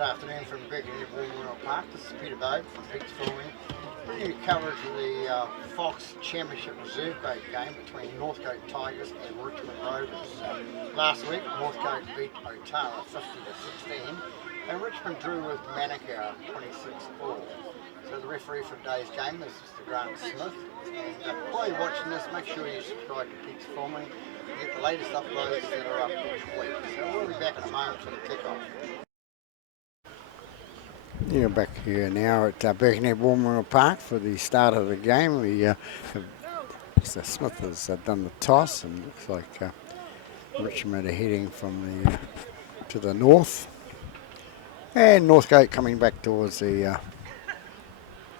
Good afternoon from Birkenhead Memorial Park. This is Peter Bogue from Pete's Filming. Bringing you coverage of the Fox Championship Reserve Grade game between Northcote Tigers and Richmond Rovers. Last week, Northcote beat Otara 50 to 16, and Richmond drew with Manukau 26 all. So the referee for today's game is Mr. Grant Smith. And while you're watching this, make sure you subscribe to Pete's Filming to get the latest uploads that are up each week. So we'll be back in a moment for the kickoff. Yeah, back here now at Birkenhead Memorial Park for the start of the game. Mr. Smith has done the toss, and looks like Richmond are heading from the to the north, and Northgate coming back towards the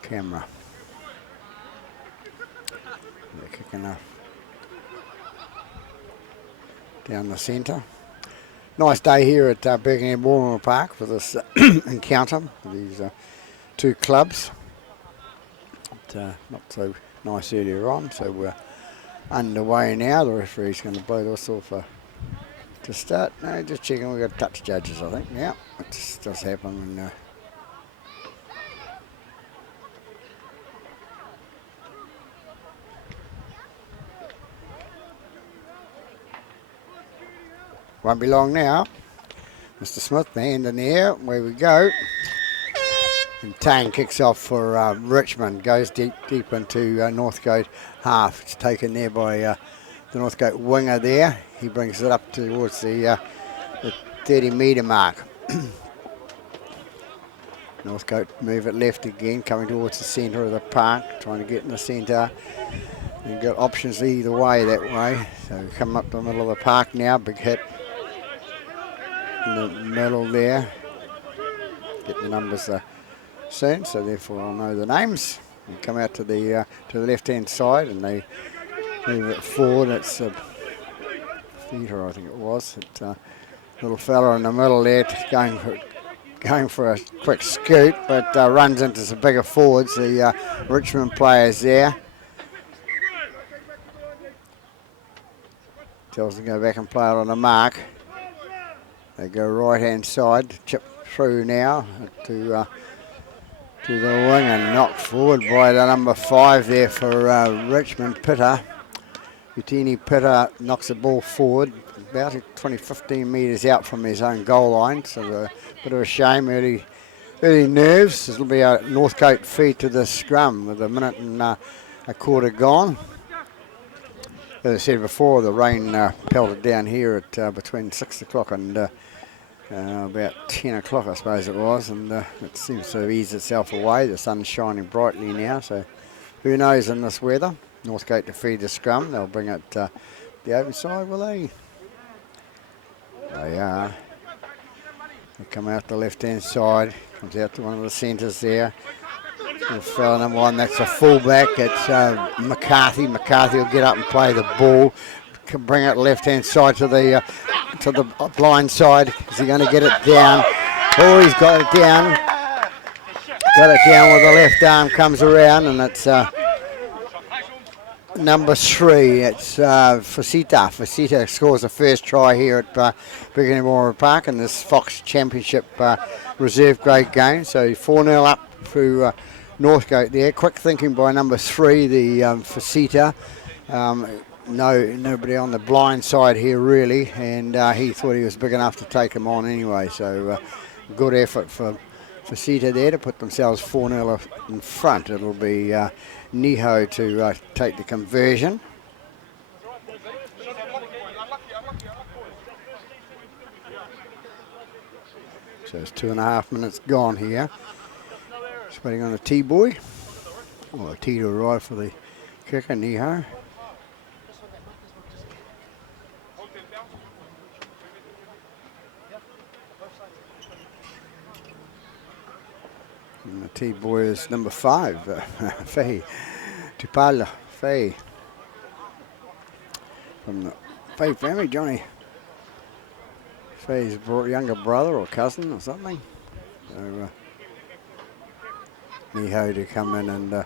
camera. They're kicking down the centre. Nice day here at Birkenhead Memorial Park for this encounter with these two clubs. But, not so nice earlier on, so we're underway now. The referee's going to blow the whistle to start. No, just checking. We've got touch judges, I think. Yeah, it does happen when. Won't be long now. Mr. Smith, the hand in the air, away we go. And Tane kicks off for Richmond, goes deep into Northcote half. It's taken there by the Northcote winger there. He brings it up towards the 30-metre mark. Northcote move it left again, coming towards the centre of the park, trying to get in the centre. You've got options either way that way. So coming up to the middle of the park now, big hit in the middle there. Get the numbers soon, so therefore I'll know the names. We come out to the left-hand side, and they move it forward. It's Theatre, I think it was. It's little fella in the middle there, going for a quick scoot, but runs into some bigger forwards. The Richmond players there. Tells them to go back and play it on the mark. They go right-hand side, chip through now to the wing and knocked forward by the number 5 there for Richmond, Pitter. Utini Pitter knocks the ball forward, about 15 metres out from his own goal line. So a bit of a shame, early nerves. This will be a Northcote feed to the scrum with a minute and a quarter gone. As I said before, the rain pelted down here at between 6 o'clock and about 10 o'clock, I suppose it was, and it seems to have eased itself away. The sun's shining brightly now, so who knows in this weather. Northgate to feed the scrum. They'll bring it the open side, will they? They are. They come out the left-hand side, comes out to one of the centres there. Fella number 1, that's a fullback. It's McCarthy. McCarthy will get up and play the ball. Can bring it left-hand side to the blind side. Is he going to get it down? Oh, he's got it down. Got it down with the left arm. Comes around, and it's number 3. It's Facita. Facita scores the first try here at Birkenhead Memorial Park in this Fox Championship reserve grade game. So 4-0 up through Northgate there. Quick thinking by number 3, the Facita. Nobody on the blind side here really, and he thought he was big enough to take him on anyway. So good effort for Facita there to put themselves 4-0 in front. It'll be Niho to take the conversion. So it's 2.5 minutes gone here. Just waiting on a T-boy. Or a T to arrive for the kicker, Niho. And the T-boy is number 5, Faye. Tupala, Faye. From the Faye family, Johnny. Faye's younger brother or cousin or something. So, Niho to come in and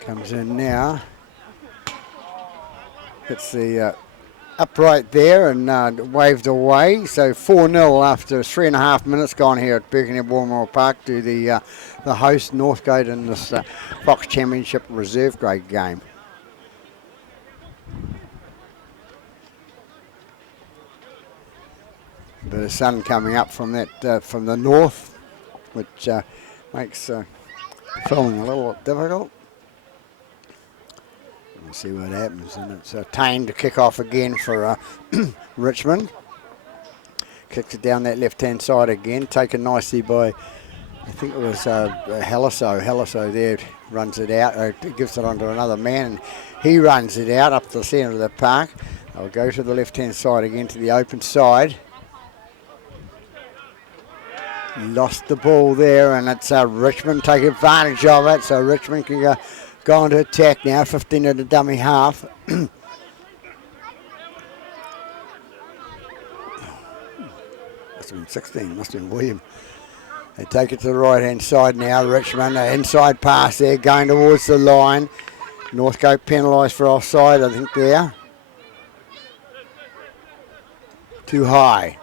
comes in now. hits the upright there and waved away. So 4-0 after 3.5 minutes gone here at Birkenhead War Park to the host Northgate in this Fox Championship reserve grade game. Bit of sun coming up from that from the north, which makes filming a little difficult. We'll see what happens, and it's Tane to kick off again for Richmond. Kicks it down that left-hand side again, taken nicely by, I think it was Haliso. Haliso there runs it out, gives it onto another man, and he runs it out up the centre of the park. I'll go to the left-hand side again to the open side. Lost the ball there, and it's Richmond take advantage of it, so Richmond can go on to attack now, 15 at the dummy half. Must have been 16, must have been William. They take it to the right-hand side now, Richmond, inside pass there, going towards the line. Northcote penalised for offside, I think there. Too high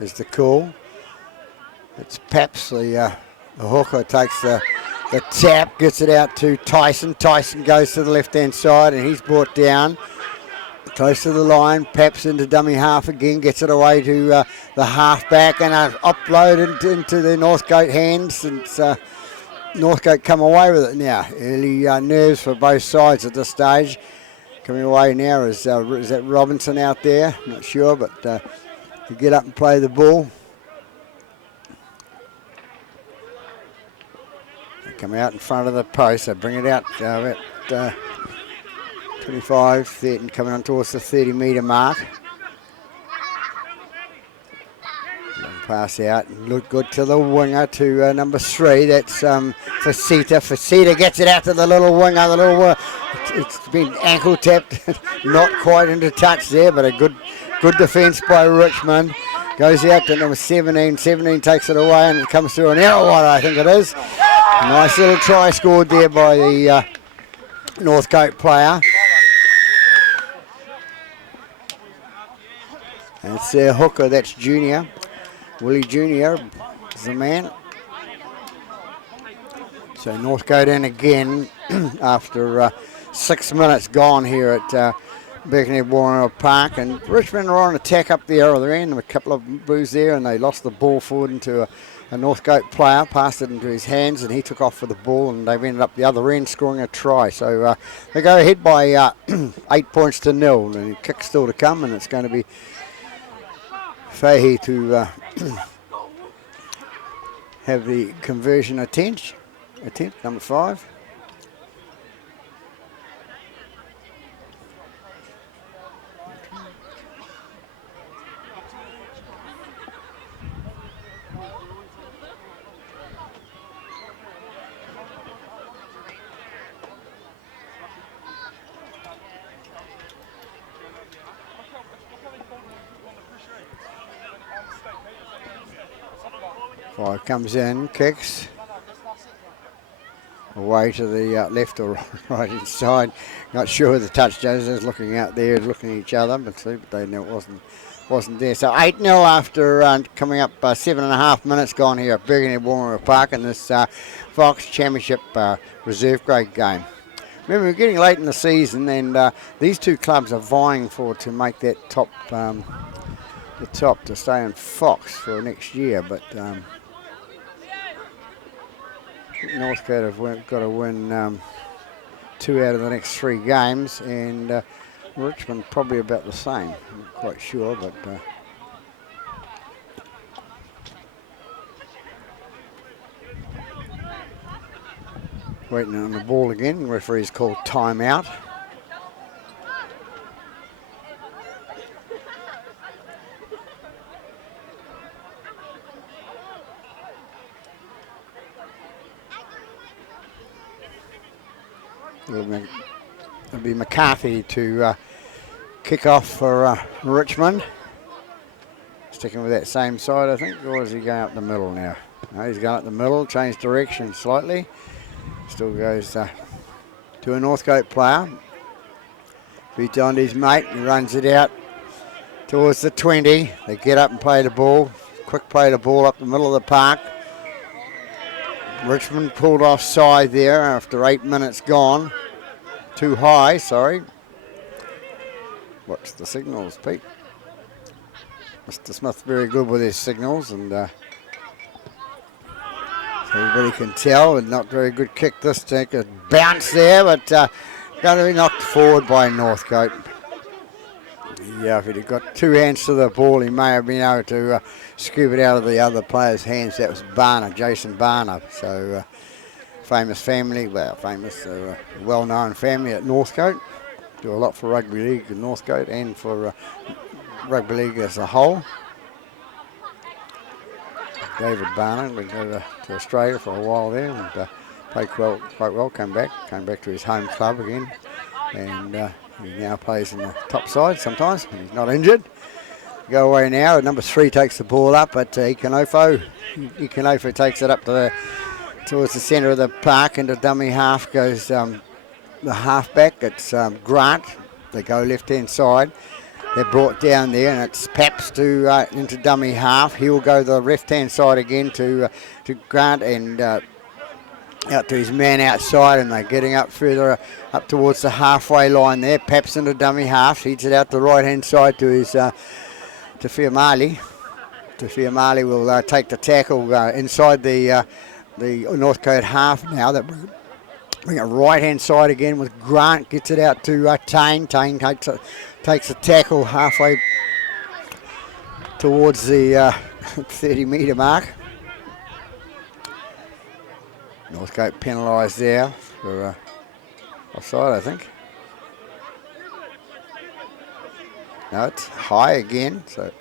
is the call. It's Paps, the hooker, takes the tap, gets it out to Tyson. Tyson goes to the left-hand side and he's brought down close to the line. Paps into dummy half again, gets it away to the half-back and uploaded into the Northgate hands. And Northgate come away with it now. Early nerves for both sides at this stage. Coming away now is that Robinson out there? Not sure, but to get up and play the ball. Come out in front of the post, so bring it out about 25, 30, coming on towards the 30-metre mark. Long pass out, and look good to the winger, to number 3, that's Facita. Facita gets it out to the little winger, it's been ankle tapped, not quite into touch there, but a good defence by Richmond. Goes out to number 17, 17 takes it away, and it comes through an error, I think it is. Nice little try scored there by the Northcote player. And it's their hooker, that's Junior. Willie Junior is the man. So Northcote in again after 6 minutes gone here at Birkenhead War Park. And Richmond are on attack up the other end. A couple of boos there, and they lost the ball forward into a Northcote player, passed it into his hands, and he took off for the ball, and they've ended up the other end scoring a try. So they go ahead by 8 points to 0, and kick still to come, and it's going to be Fahey to have the conversion attempt, number 5. Five comes in, kicks away to the left or right hand side. Not sure the touch judges looking out there, looking at each other, but they knew it wasn't there. So 8-0 after coming up 7.5 minutes gone here at Birkenhead War Park in this Fox Championship reserve grade game. Remember, we're getting late in the season, and these two clubs are vying to make that top, the top to stay in Fox for next year, but. Northcote have got to win 2 out of the next 3 games, and Richmond probably about the same. I'm not quite sure, but waiting on the ball again. The referee's called timeout. It'll be McCarthy to kick off for Richmond. Sticking with that same side, I think, or is he going up the middle now? No, he's going up the middle, changed direction slightly. Still goes to a Northcote player. Beats on his mate and runs it out towards the 20. They get up and play the ball. Quick play the ball up the middle of the park. Richmond pulled offside there after 8 minutes gone. Too high, sorry. Watch the signals, Pete. Mr. Smith very good with his signals, and so everybody can tell. And not very good kick this time. A bounce there, but going to be knocked forward by Northcote. Yeah, if he'd have got two hands to the ball, he may have been able to scoop it out of the other player's hands. That was Barner, Jason Barner. So famous family, well-known family at Northcote. Do a lot for rugby league in Northcote and for rugby league as a whole. David Barner went over to Australia for a while there and played quite well. Came back to his home club again, and he now plays in the top side sometimes when he's not injured. Go away now. Number 3 takes the ball up, but Ikanofo takes it up to towards the centre of the park. Into dummy half goes the halfback. It's Grant. They go left-hand side. They're brought down there, and it's Paps to into dummy half. He will go the left-hand side again to Grant and out to his man outside, and they're getting up further up towards the halfway line there. Paps into dummy half. Feeds it out the right-hand side to his to Fiamali. Fiamali will take the tackle inside the Northcote half now. That bring it right-hand side again with Grant. Gets it out to Tane. Tane takes a tackle halfway towards the 30-metre mark. Northcote penalised there for offside, I think. No, it's high again. So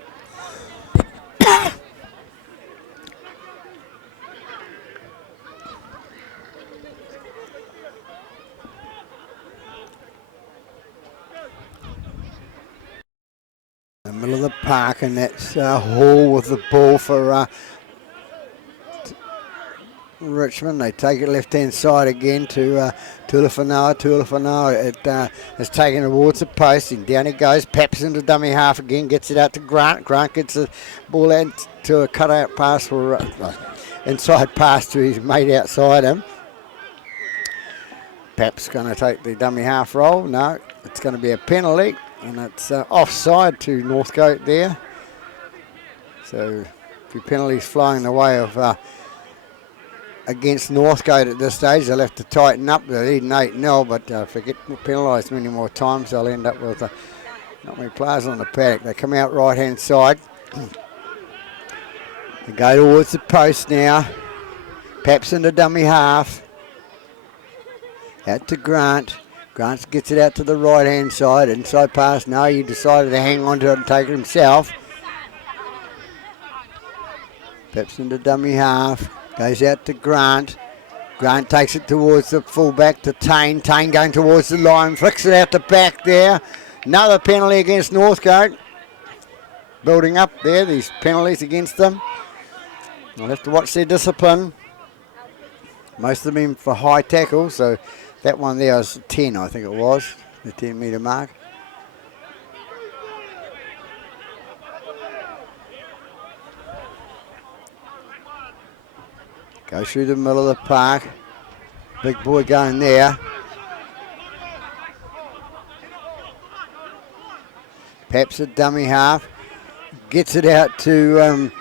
the middle of the park, and that's Hall with the ball for Richmond. They take it left-hand side again to Tuilofanoa. Tuilofanoa is taken towards the post, and down he goes. Paps into dummy half again, gets it out to Grant. Grant gets the ball out to a cut-out pass for inside pass to his mate outside him. Paps going to take the dummy half roll. No, it's going to be a penalty, and it's offside to Northcote there. So a few penalties flying the way of against Northgate at this stage. They'll have to tighten up. They're leading 8-0, but if they get penalised many more times, they'll end up with not many players on the paddock. They come out right-hand side. They go towards the post now. Paps into dummy half. Out to Grant. Grant gets it out to the right-hand side. Inside pass. No, he decided to hang on to it and take it himself. Paps into dummy half. Goes out to Grant. Grant takes it towards the fullback to Tane. Tane going towards the line. Flicks it out the back there. Another penalty against Northcote. Building up there, these penalties against them. They'll have to watch their discipline. Most of them for high tackles. So that one there was 10, I think it was. The 10-metre mark. Goes through the middle of the park. Big boy going there. Paps a dummy half. Gets it out to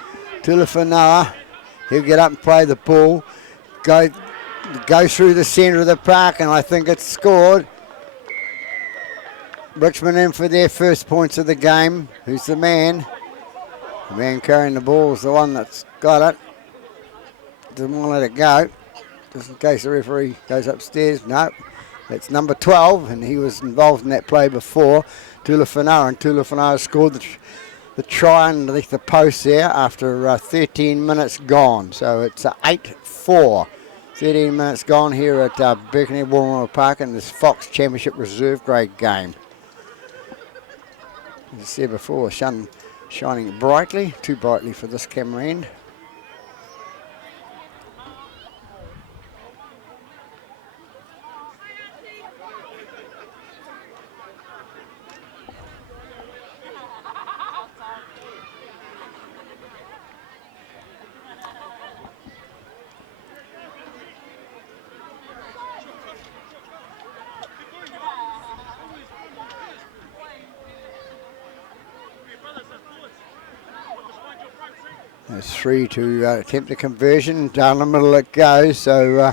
Tuilofanoa. He'll get up and play the ball. Go through the centre of the park, and I think it's scored. Richmond in for their first points of the game. Who's the man? The man carrying the ball is the one that's got it. Doesn't want to let it go, just in case the referee goes upstairs. No, it's number 12, and he was involved in that play before, Tuilofanoa, and Tuilofanoa scored the try underneath the post there after 13 minutes gone. So it's 8-4. 13 minutes gone here at Birkenhead Wollongong Park in this Fox Championship Reserve Grade game. As I said before, sun shining brightly, too brightly for this camera end. There's 3 to attempt a conversion. Down the middle it goes. So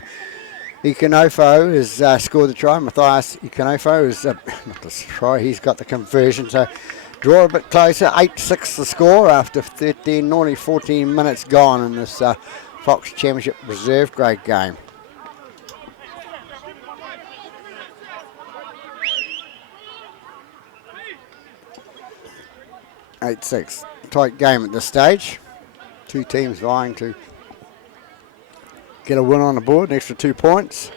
Ikanofo has scored the try. Matthias Ikanofo is not the try. He's got the conversion. So draw a bit closer. 8-6 the score after 14 minutes gone in this Fox Championship Reserve Grade game. Tight game at this stage. Two teams vying to get a win on the board, an extra 2 points.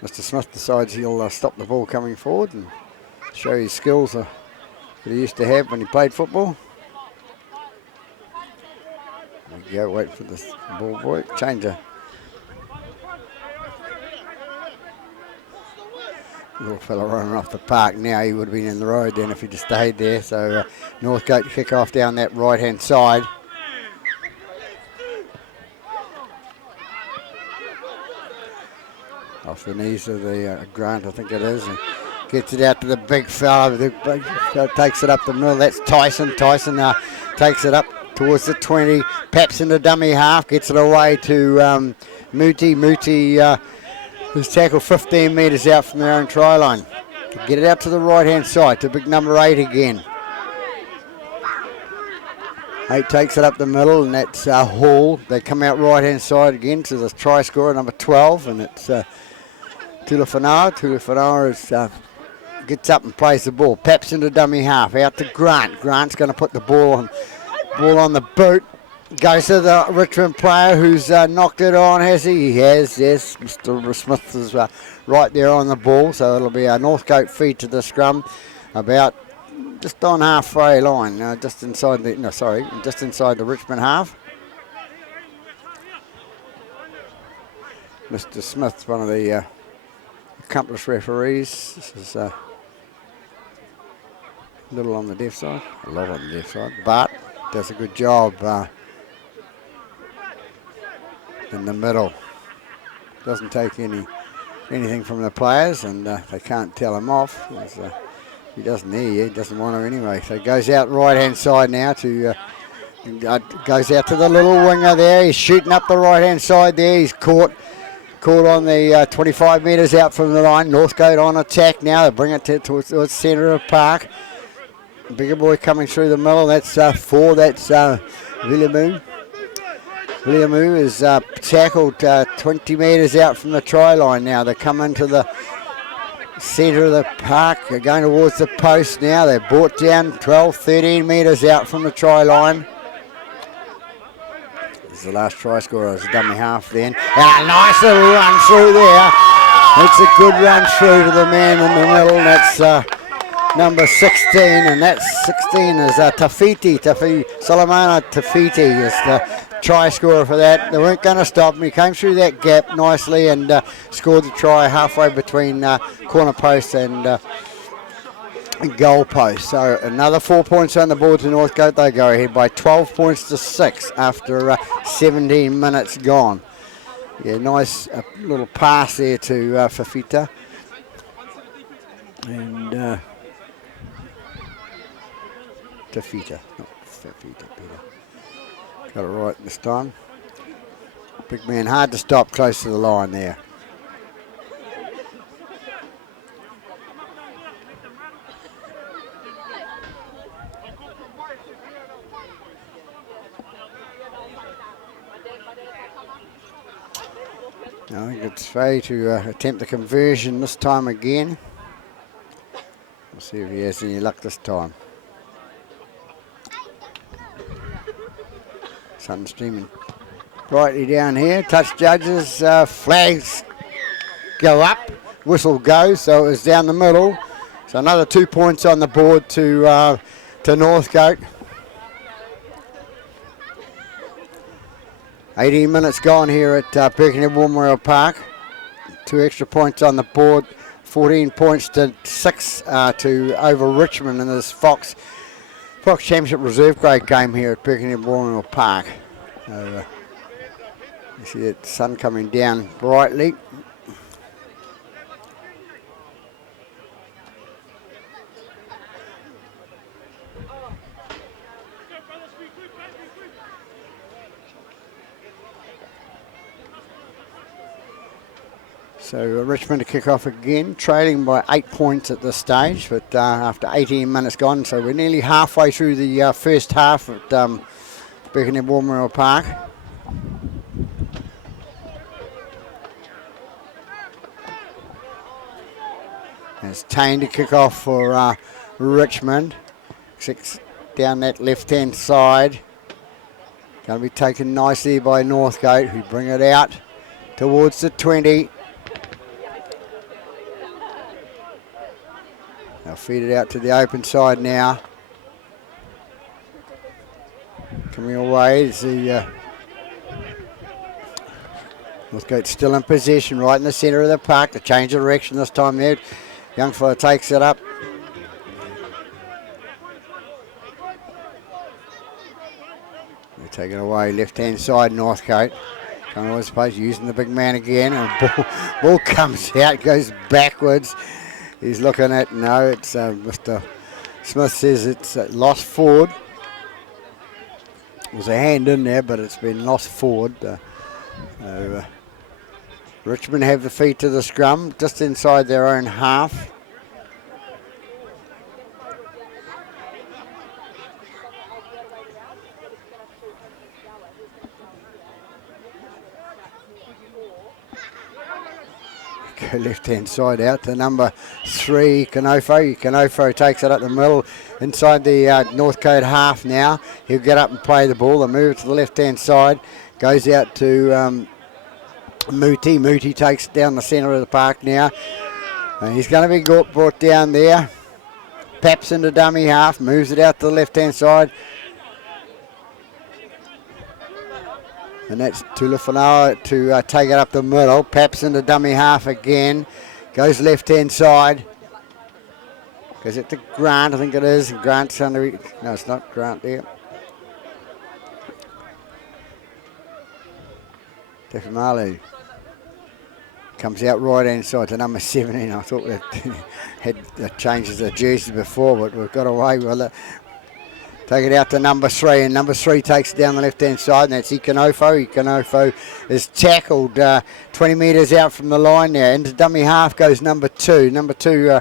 Mr. Smith decides he'll stop the ball coming forward and show his skills that he used to have when he played football. There we go, wait for the ball boy. Changer. Little fella running off the park now. He would have been in the road then if he'd have stayed there. So Northgate kick off down that right hand side. Off the knees of the Grant, I think it is. And gets it out to the big fella. The big fella takes it up the middle. That's Tyson. Tyson takes it up towards the 20. Paps in the dummy half. Gets it away to Muti. Muti who's tackled 15 metres out from their own try line. Get it out to the right-hand side to big number 8 again. 8 takes it up the middle, and that's Hall. They come out right-hand side again to the try scorer, number 12, and it's Tulifanawa. Tulifanawa gets up and plays the ball. Paps into dummy half, out to Grant. Grant's going to put the ball on the boot. Goes to the Richmond player who's knocked it on, has he? He has, yes. Mr. Smith is right there on the ball, so it'll be a Northcote feed to the scrum about just on halfway line, just inside the Richmond half. Mr. Smith, one of the accomplished referees. This is a little on the deaf side, a lot on the deaf side, but does a good job in the middle. Doesn't take anything from the players, and they can't tell him off. He doesn't hear you, he doesn't want to anyway. So it goes out right hand side now to goes out to the little winger there. He's shooting up the right hand side there. He's caught on the 25 metres out from the line. Northgate on attack now. They bring it towards the centre of the park. Bigger boy coming through the middle. That's 4. That's Williamu. Williamu is tackled 20 metres out from the try line now. They come into the centre of the park. They're going towards the post now. They're brought down 12, 13 metres out from the try line. This is the last try scorer. It was a dummy half then. And a nice little run through there. It's a good run through to the man in the middle. That's number 16, and that 16 is Tafiti. Solomona Tafiti is the try scorer for that. They weren't going to stop him. He came through that gap nicely and scored the try halfway between corner post and goal post. So another 4 points on the board to Northcote. They go ahead by 12 points to 6 after 17 minutes gone. Yeah, nice little pass there to Fafita. And Tafita, not Fafita, Peter. Got it right this time. Big man, hard to stop, close to the line there. I think it's Faye to attempt the conversion this time again. We'll see if he has any luck this time. Sun streaming brightly down here. Touch judges, flags go up, whistle goes, so it's down the middle. So another 2 points on the board to Northcote. 18 minutes gone here at Birkenhead Memorial Park. 2 extra points on the board. 14 points to 6 over Richmond in this Fox Championship Reserve Grade game here at Birkenhead Memorial Park. You see that sun coming down brightly. So Richmond to kick off again, trailing by 8 points at this stage, but after 18 minutes gone, so we're nearly halfway through the first half at Birkenhead War Memorial Park. It's Tane to kick off for Richmond. 6 down that left-hand side. Going to be taken nicely by Northgate, who bring it out towards the 20. They'll feed it out to the open side now. Coming away is the Northgate still in possession, right in the centre of the park. To change the direction this time there. Young fella takes it up. They take it away, left-hand side, Northcote. Coming away, I suppose, using the big man again. And ball comes out, goes backwards. He's looking at, no, it's Mr. Smith says it's lost forward. There was a hand in there, but it's been lost forward. Richmond have the feet to the scrum, just inside their own half. Go left-hand side out to number 3, Canofo. Canofo takes it up the middle, inside the Northcote half now. He'll get up and play the ball. They move it to the left-hand side. Goes out to Mooti. Mooti takes it down the centre of the park now. And he's going to be brought down there. Paps into dummy half, moves it out to the left-hand side. And that's Tulafanoa to take it up the middle. Paps into dummy half again. Goes left-hand side. Goes it to Grant, I think it is. Grant's under... No, it's not Grant there. Defamali comes out right-hand side to number 17. I thought we had changes of jerseys before, but we've got away with it. Take it out to number 3, and number 3 takes it down the left-hand side, and that's Ikanofo. Ikanofo is tackled 20 metres out from the line now. Into dummy half goes number 2. Number 2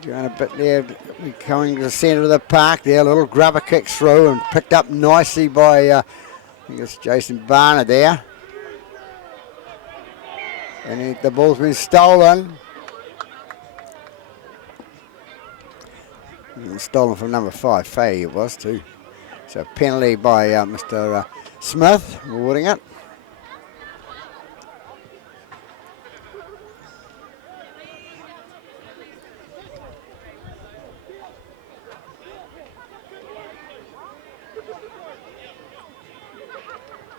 going a bit there, coming to the centre of the park there. A little grubber kicks through and picked up nicely by, I think it's Jason Barner there. And the ball's been stolen. Stolen from number 5, Fay it was too. So penalty by Mr. Smith, rewarding it.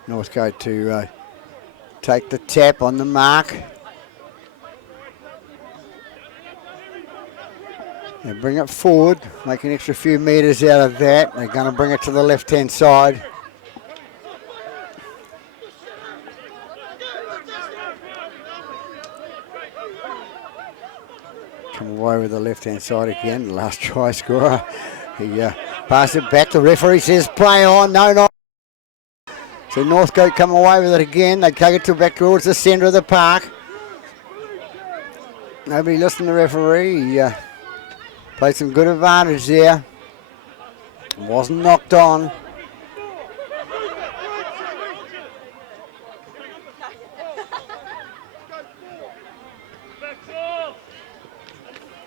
Northcote to take the tap on the mark. They bring it forward, make an extra few metres out of that. They're going to bring it to the left-hand side. Come away with the left-hand side again, the last try scorer. He passes it back, the referee says play on, no, not. So Northcote come away with it again. They take it back towards the centre of the park. Nobody listened to the referee. He played some good advantage there. Wasn't knocked on.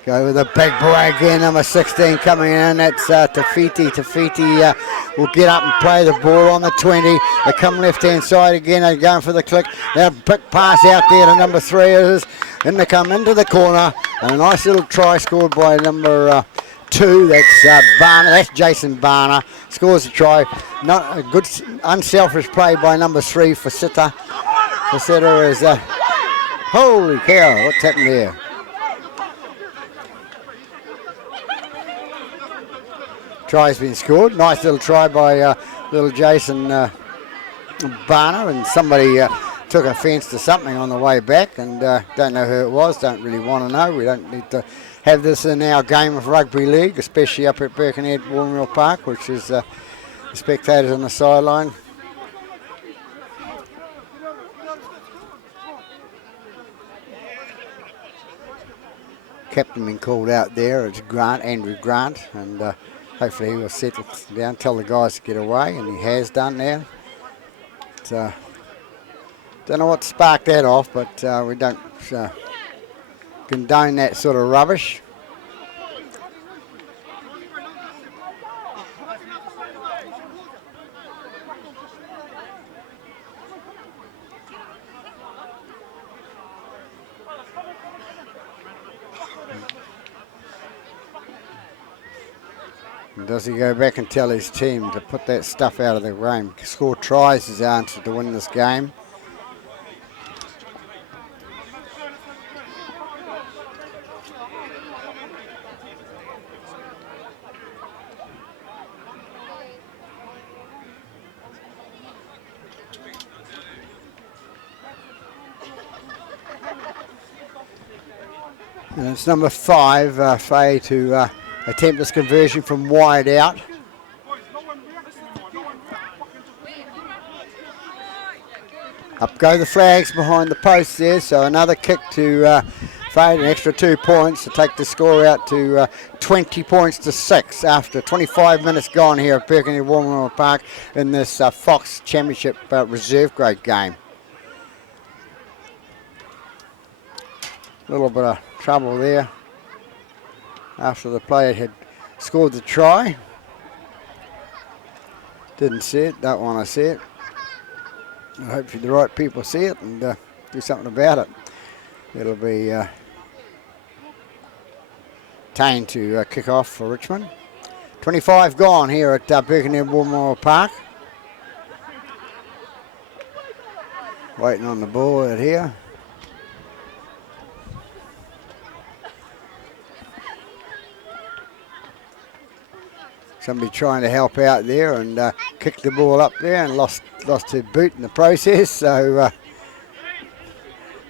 Go with a big boy again, number 16 coming in. That's Tafiti. Tafiti will get up and play the ball on the 20. They come left-hand side again. They're going for the click. Now big pass out there to number 3 it is. Then they come into the corner. And a nice little try scored by number 2. That's Barner. That's Jason Barner. Scores a try. Not a good, unselfish play by number 3 for Sitta. For Sitta is, holy cow, what's happened there? Try's been scored. Nice little try by little Jason Barner, and somebody took offence to something on the way back, and don't know who it was. Don't really want to know. We don't need to have this in our game of rugby league, especially up at Birkenhead War Memorial Park, which is the spectators on the sideline. captain been called out there. It's Grant, Andrew Grant, and hopefully he will settle down, tell the guys to get away, and he has done now. But, don't know what sparked that off, but we don't condone that sort of rubbish. Does he go back and tell his team to put that stuff out of the game? Score tries is the answer to win this game. And it's number 5, Faye, to attempt this conversion from wide out. Up go the flags behind the post there, so another kick to Faye, an extra 2 points to take the score out to 20 points to 6 after 25 minutes gone here at Birkenhead Warmore Park in this Fox Championship reserve grade game. A little bit of trouble there after the player had scored the try. Didn't see it, don't want to see it. Hopefully the right people see it and do something about it. It'll be Tane to kick off for Richmond. 25 gone here at Birkenhead Warmore Park. Waiting on the ball out here. Somebody trying to help out there and kicked the ball up there and lost her boot in the process. So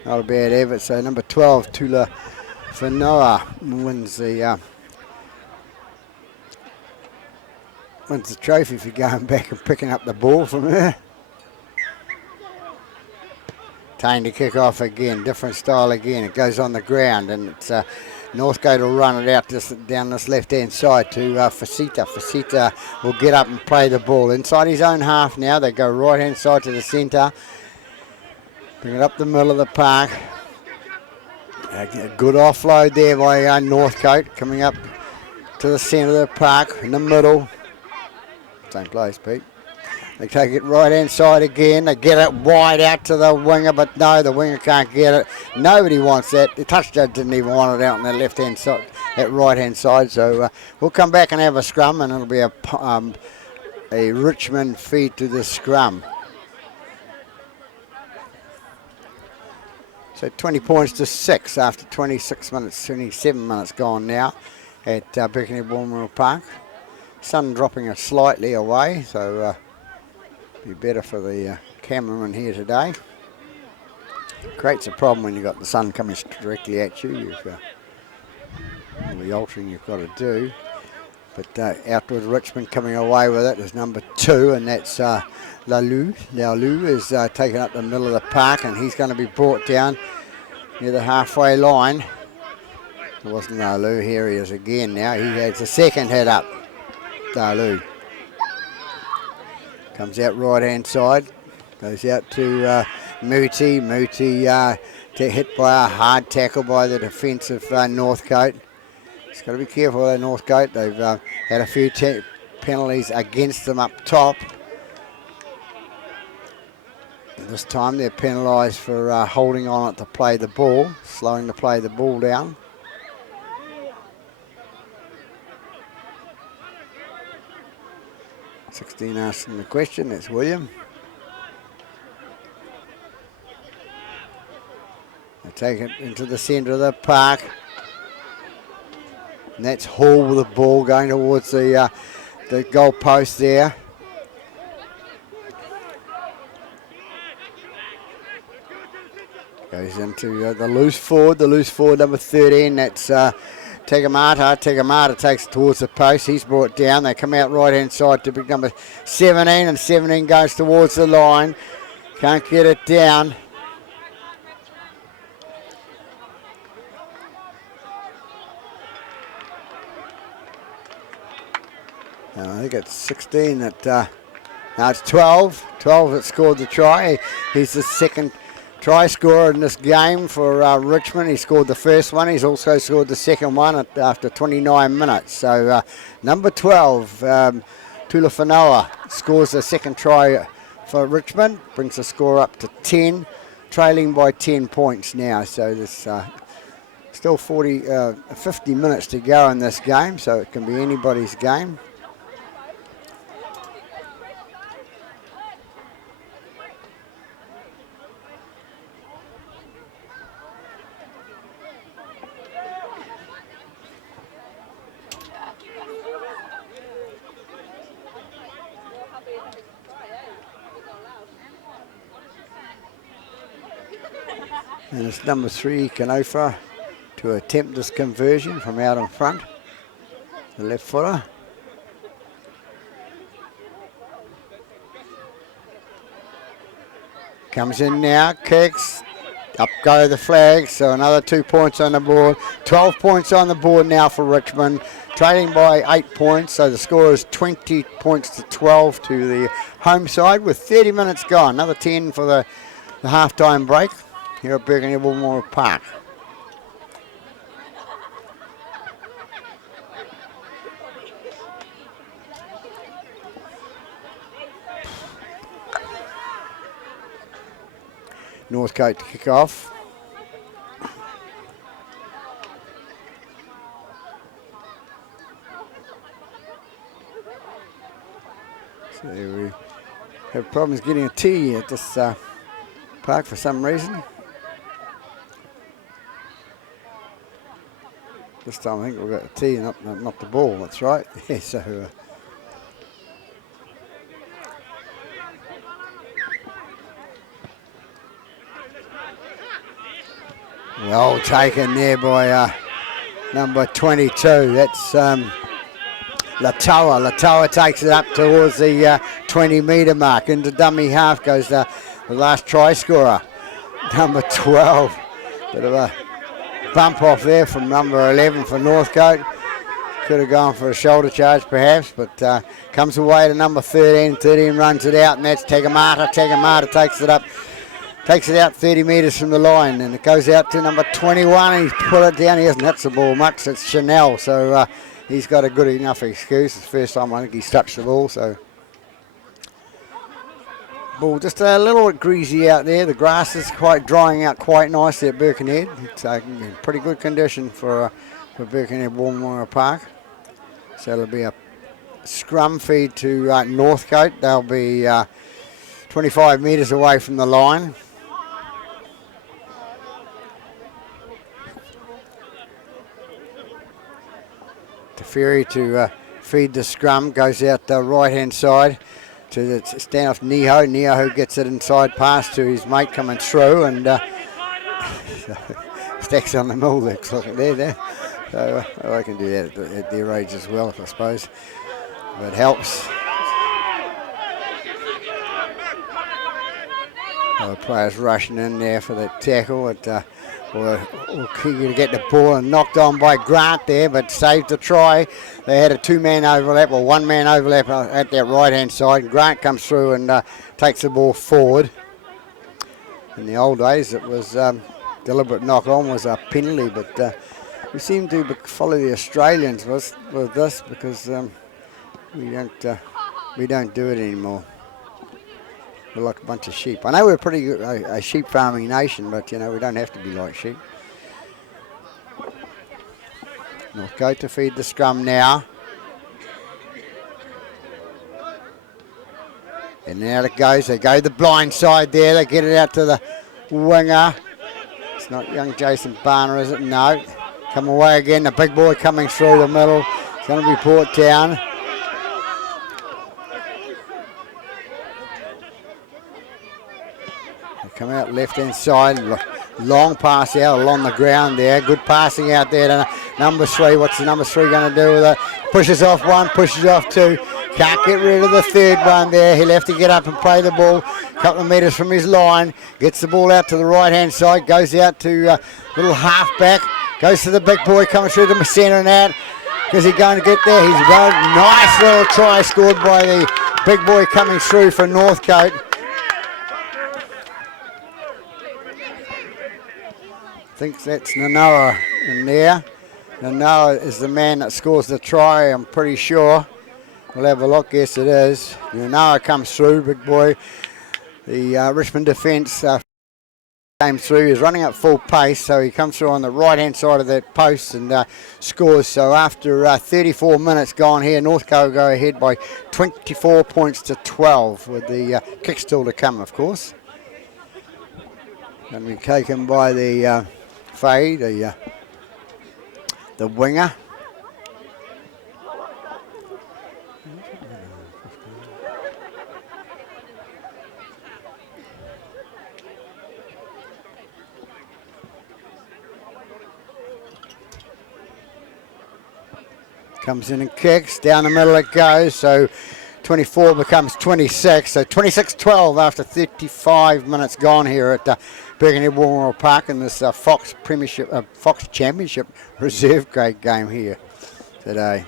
not a bad effort. So number 12, Tula Whanoa, wins the trophy for going back and picking up the ball from her. Tane to kick off again, different style again. It goes on the ground and it's Northgate will run it out down this left-hand side to Facita. Facita will get up and play the ball inside his own half now. They go right-hand side to the centre. Bring it up the middle of the park. A good offload there by Northcote, coming up to the centre of the park, in the middle. Same place, Pete. They take it right-hand side again. They get it wide out to the winger, but no, the winger can't get it. Nobody wants that. The touchdown didn't even want it out on that left-hand side, that right-hand side. So we'll come back and have a scrum, and it'll be a Richmond feed to the scrum. So 20 points to 6 after 26 minutes, 27 minutes gone now at Birkenhead Warmore Park. Sun dropping slightly away, so be better for the cameraman here today. Creates a problem when you've got the sun coming directly at you. You've all the altering you've got to do. But out with Richmond coming away with it is number 2, and that's Lalu. Lalu is taken up the middle of the park, and he's going to be brought down near the halfway line. It wasn't Lalu. Here he is again now. He has the second head up. Lalu comes out right-hand side, goes out to Muti. Muti hit by a hard tackle by the defensive Northcote. Just got to be careful with Northcote. They've had a few penalties against them up top. And this time they're penalised for holding on it to play the ball, slowing to play the ball down. Sixteen asking the question, that's William. They take it into the centre of the park. And that's Hall with the ball going towards the goal post there. Goes into the loose forward number 13, that's Tegamata. Tegamata takes it towards the post. He's brought down. They come out right-hand side to big number 17, and 17 goes towards the line. Can't get it down. I think it's 16 that, no, it's 12. 12 that scored the try. He's the second try scorer in this game for Richmond. He scored the first one. He's also scored the second one after 29 minutes. So number 12, Tulafanoa, scores the second try for Richmond. Brings the score up to 10, trailing by 10 points now. So there's still 50 minutes to go in this game, so it can be anybody's game. And it's number 3, Kanofa, to attempt this conversion from out in front, the left footer. Comes in now, kicks, up go the flags, so another 2 points on the board. 12 points on the board now for Richmond, trailing by 8 points, so the score is 20 points to 12 to the home side with 30 minutes gone. Another 10 for the half-time break here at Burgundy Woolmore Park. Northcote to kick off. So we have problems getting a tee at this park for some reason. This time I think we've got a tee, not the ball, that's right. Yeah, so well taken there by number 22. That's Latoa. Latoa takes it up towards the 20-metre mark. Into dummy half goes the last try scorer, number 12. Bit of a bump off there from number 11 for Northcote. Could have gone for a shoulder charge perhaps, but comes away to number 13. 13 runs it out, and that's Tagamata. Tagamata takes it up. Takes it out 30 metres from the line, and it goes out to number 21. He's put it down. He hasn't hit the ball much. It's Chanel, so he's got a good enough excuse. It's the first time I think he's touched the ball, so. Ball just a little bit greasy out there. The grass is drying out quite nicely at Birkenhead. It's in pretty good condition for Birkenhead Woolmore Park. So it'll be a scrum feed to Northcote. They'll be 25 metres away from the line. Ferry to feed the scrum, goes out the right hand side to the standoff Neho. Neho gets it inside pass to his mate coming through, and stacks on the mill there, looking there. So I can do that at their age as well, I suppose. But it helps. The players rushing in there for the tackle. Or to get the ball and knocked on by Grant there, but saved the try. They had a two-man overlap, or one-man overlap at that right-hand side. Grant comes through and takes the ball forward. In the old days, it was deliberate knock-on was a penalty, but we seem to follow the Australians with this because we don't do it anymore. We're like a bunch of sheep. I know we're pretty good, a sheep farming nation, but we don't have to be like sheep. Northcote to feed the scrum now. And out it goes. They go the blind side there. They get it out to the winger. It's not young Jason Barner, is it? No. Come away again. The big boy coming through the middle. It's going to be brought down. Come out left-hand side, long pass out along the ground there. Good passing out there to number 3. What's the number 3 going to do with it? Pushes off 1, pushes off 2. Can't get rid of the third one there. He'll have to get up and play the ball. A couple of metres from his line. Gets the ball out to the right-hand side. Goes out to little half-back. Goes to the big boy coming through the centre and out. Is he going to get there? He's well. Nice little try scored by the big boy coming through for Northcote. Thinks that's Nanoa in there. Nanoa is the man that scores the try, I'm pretty sure. We'll have a look. Yes, it is. Nanoa comes through, big boy. The Richmond defence came through. He's running at full pace, so he comes through on the right-hand side of that post and scores. So after 34 minutes gone here, Northcote go ahead by 24 points to 12 with the kick still to come, of course. And we're taken by the Faye, the winger. Comes in and kicks, down the middle it goes, so 24 becomes 26, so 26-12 after 35 minutes gone here at Birkenhead Memorial Park in this Fox Championship reserve grade game here today.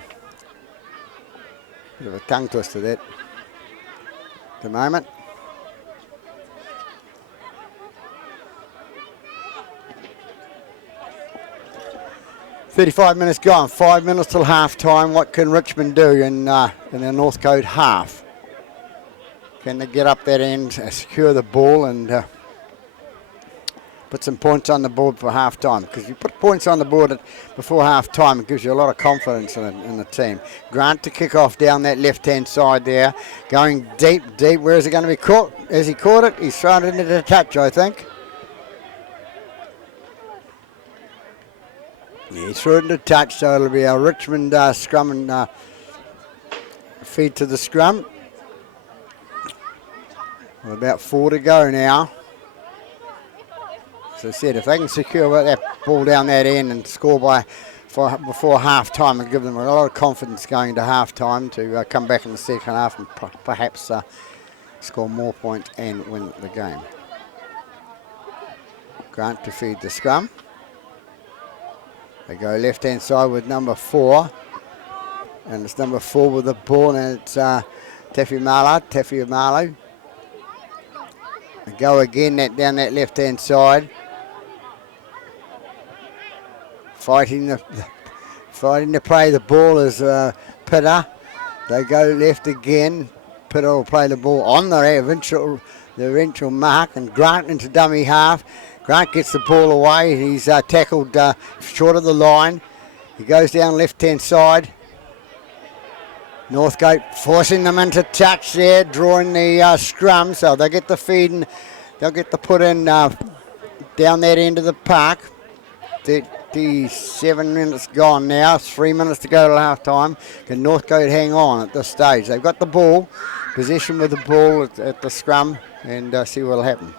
Bit of a tongue twister that at the moment. "35 minutes gone, 5 minutes till half time. What can Richmond do in the Northcote half? Can they get up that end, secure the ball and put some points on the board for half time? Because if you put points on the board before half time, it gives you a lot of confidence in the team. Grant to kick off down that left hand side there, going deep. Where is it going to be caught? Has he caught it? He's thrown it into the touch, I think. He threw it into touch, so it'll be a Richmond scrum and feed to the scrum. Well, about 4 to go now. As I said, if they can secure that ball down that end and score before half time, and give them a lot of confidence going into half time to come back in the second half and perhaps score more points and win the game. Grant to feed the scrum. They go left-hand side with number 4. And it's number 4 with the ball, and it's Tefiumalo. They go again down that left-hand side. Fighting to play the ball is Pitta. They go left again. Pitta will play the ball on the eventual mark, and Grant into dummy half. Grant gets the ball away. He's tackled short of the line. He goes down left-hand side. Northgate forcing them into touch there, drawing the scrum. So they get the feed and they'll get the put in down that end of the park. 37 minutes gone now. 3 minutes to go to half time. Can Northcote hang on at this stage? They've got the ball, possession with the ball at the scrum, and see what will happen.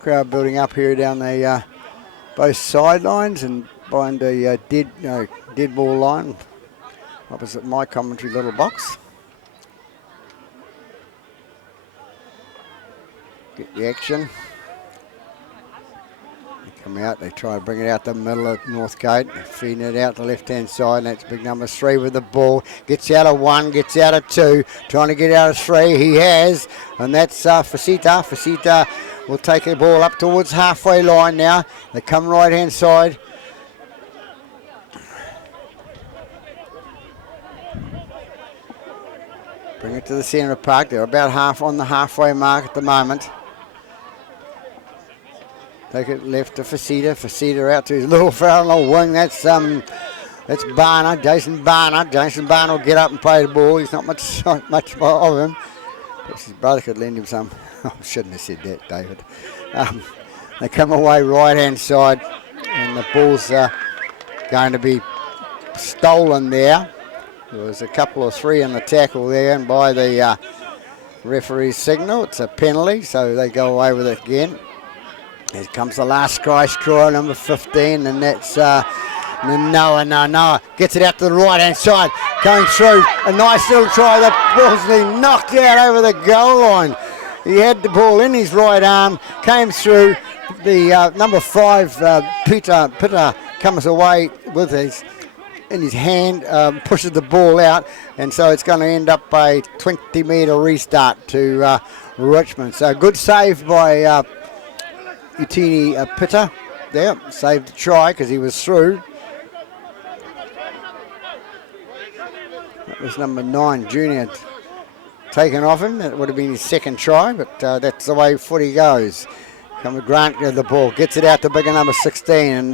Crowd building up here down the both sidelines and behind the dead ball line opposite my commentary little box. Get the action. They come out, they try to bring it out the middle of Northgate, feeding it out the left-hand side, and that's big number 3 with the ball. Gets out of 1, gets out of 2, trying to get out of 3. He has, and that's Facita. Facita will take the ball up towards halfway line now. They come right-hand side. Bring it to the centre of the park. They're about half on the halfway mark at the moment. Take it left to Facita. Facita out to his little parallel wing. That's Barner, Jason Barner. Jason Barner will get up and play the ball. He's not much of him. Perhaps his brother could lend him some. I shouldn't have said that, David. They come away right-hand side, and the ball's going to be stolen there. There was a couple of 3 in the tackle there, and by the referee's signal, it's a penalty, so they go away with it again. Here comes the last score, number 15, and that's Noah. Gets it out to the right-hand side, going through. A nice little try. The ball's been knocked out over the goal line. He had the ball in his right arm, came through. The number 5, Peter comes away with in his hand, pushes the ball out, and so it's going to end up a 20-metre restart to Richmond. So good save by Utini Pitta there, saved the try because he was through. That was number 9, Junior, taken off him. That would have been his second try, but that's the way footy goes. Grant the ball, gets it out to bigger number 16, and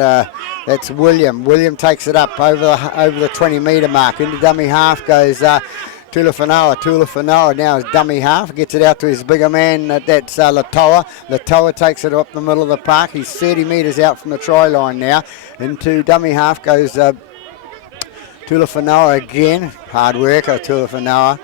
that's William. William takes it up over the 20-metre mark. Into dummy half goes Tulafanoa. Tulafanoa now is dummy half, gets it out to his bigger man, that's Latoa. Latoa takes it up the middle of the park. He's 30 metres out from the try line now. Into dummy half goes Tulafanoa again. Hard worker, Tulafanoa.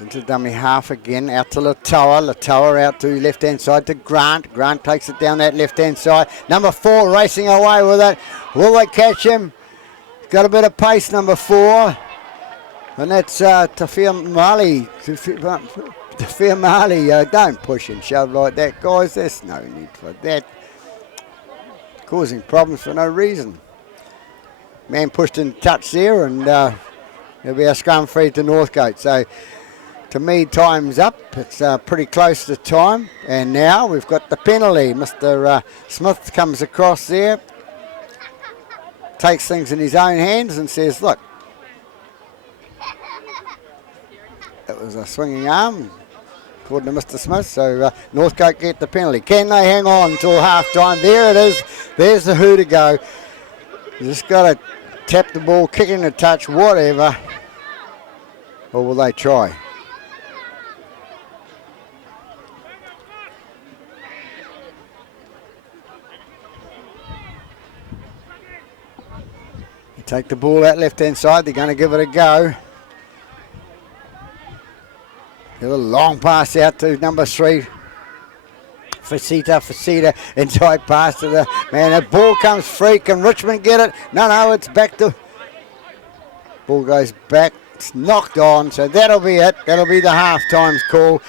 Into dummy half again, out to Latoa. Latoa out to left-hand side to Grant. Grant takes it down that left-hand side. Number 4 racing away with it. Will they catch him? Got a bit of pace, number 4. And that's Tafir Mali. Tafir Mali, don't push and shove like that, guys. There's no need for that. Causing problems for no reason. Man pushed in touch there, and there'll be a scrum free to Northgate. So, to me, time's up. It's pretty close to time. And now we've got the penalty. Mr. Smith comes across there, takes things in his own hands and says, look, that was a swinging arm, according to Mr. Smith. So Northcote get the penalty. Can they hang on until half-time? There it is. There's the who to go. You just got to tap the ball, kick in the touch, whatever. Or will they try? Take the ball out left-hand side. They're going to give it a go. Give a long pass out to number 3. Facita. Inside pass to the man. The ball comes free. Can Richmond get it? No, it's back to... Ball goes back. It's knocked on. So that'll be it. That'll be the half-times call